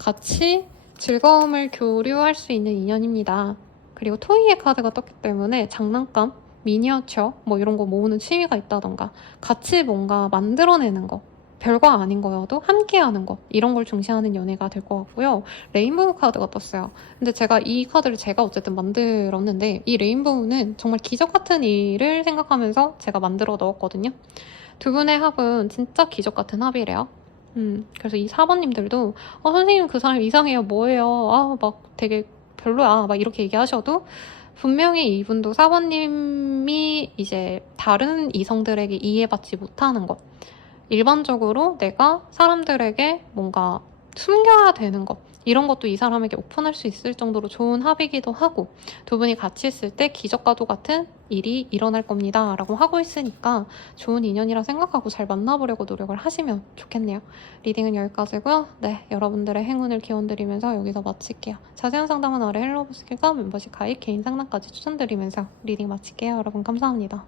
같이 즐거움을 교류할 수 있는 인연입니다. 그리고 토이의 카드가 떴기 때문에 장난감, 미니어처 뭐 이런 거 모으는 취미가 있다던가 같이 뭔가 만들어내는 거 별거 아닌 거여도 함께하는 거 이런 걸 중시하는 연애가 될 것 같고요. 레인보우 카드가 떴어요. 근데 제가 이 카드를 제가 어쨌든 만들었는데 이 레인보우는 정말 기적 같은 일을 생각하면서 제가 만들어 넣었거든요. 두 분의 합은 진짜 기적 같은 합이래요. 그래서 이 4번님들도 선생님 그 사람 이상해요. 뭐예요? 막 되게 별로야. 막 이렇게 얘기하셔도 분명히 이분도 4번님이 이제 다른 이성들에게 이해받지 못하는 것 일반적으로 내가 사람들에게 뭔가 숨겨야 되는 것 이런 것도 이 사람에게 오픈할 수 있을 정도로 좋은 합이기도 하고 두 분이 같이 있을 때 기적과도 같은 일이 일어날 겁니다 라고 하고 있으니까 좋은 인연이라 생각하고 잘 만나보려고 노력을 하시면 좋겠네요. 리딩은 여기까지고요. 네, 여러분들의 행운을 기원드리면서 여기서 마칠게요. 자세한 상담은 아래 헬로우스킬과 멤버십 가입, 개인 상담까지 추천드리면서 리딩 마칠게요. 여러분 감사합니다.